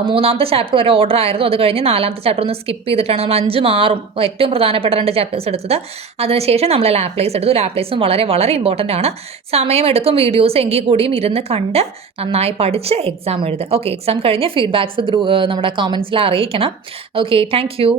3ാമത്തെ ചാപ്റ്റർ വരെ ഓർഡർ ആയിരുന്നു. അത് കഴിഞ്ഞ് 4ാമത്തെ ചാപ്റ്റർ ഒന്ന് സ്കിപ്പ് ചെയ്തിട്ടാണ് നമ്മൾ 5 6ഉം ഏറ്റവും പ്രധാനപ്പെട്ട 2 ചാപ്റ്റേഴ്സ് എടുത്തത്. അതിനുശേഷം നമ്മൾ ലാപ്ലേസ് എടുത്തു. ലാപ്ലേസും വളരെ വളരെ ഇമ്പോർട്ടൻ്റ് ആണ്. സമയമെടുക്കും വീഡിയോസ്, എങ്കിൽ കൂടിയും ഇരുന്ന് കണ്ട് നന്നായി പഠിച്ച് എക്സാം എഴുതുക. ഓക്കെ, എക്സാം കഴിഞ്ഞ് ഫീഡ്ബാക്സ് നമ്മുടെ കമൻസിൽ അറിയിക്കണം. Okay, thank you.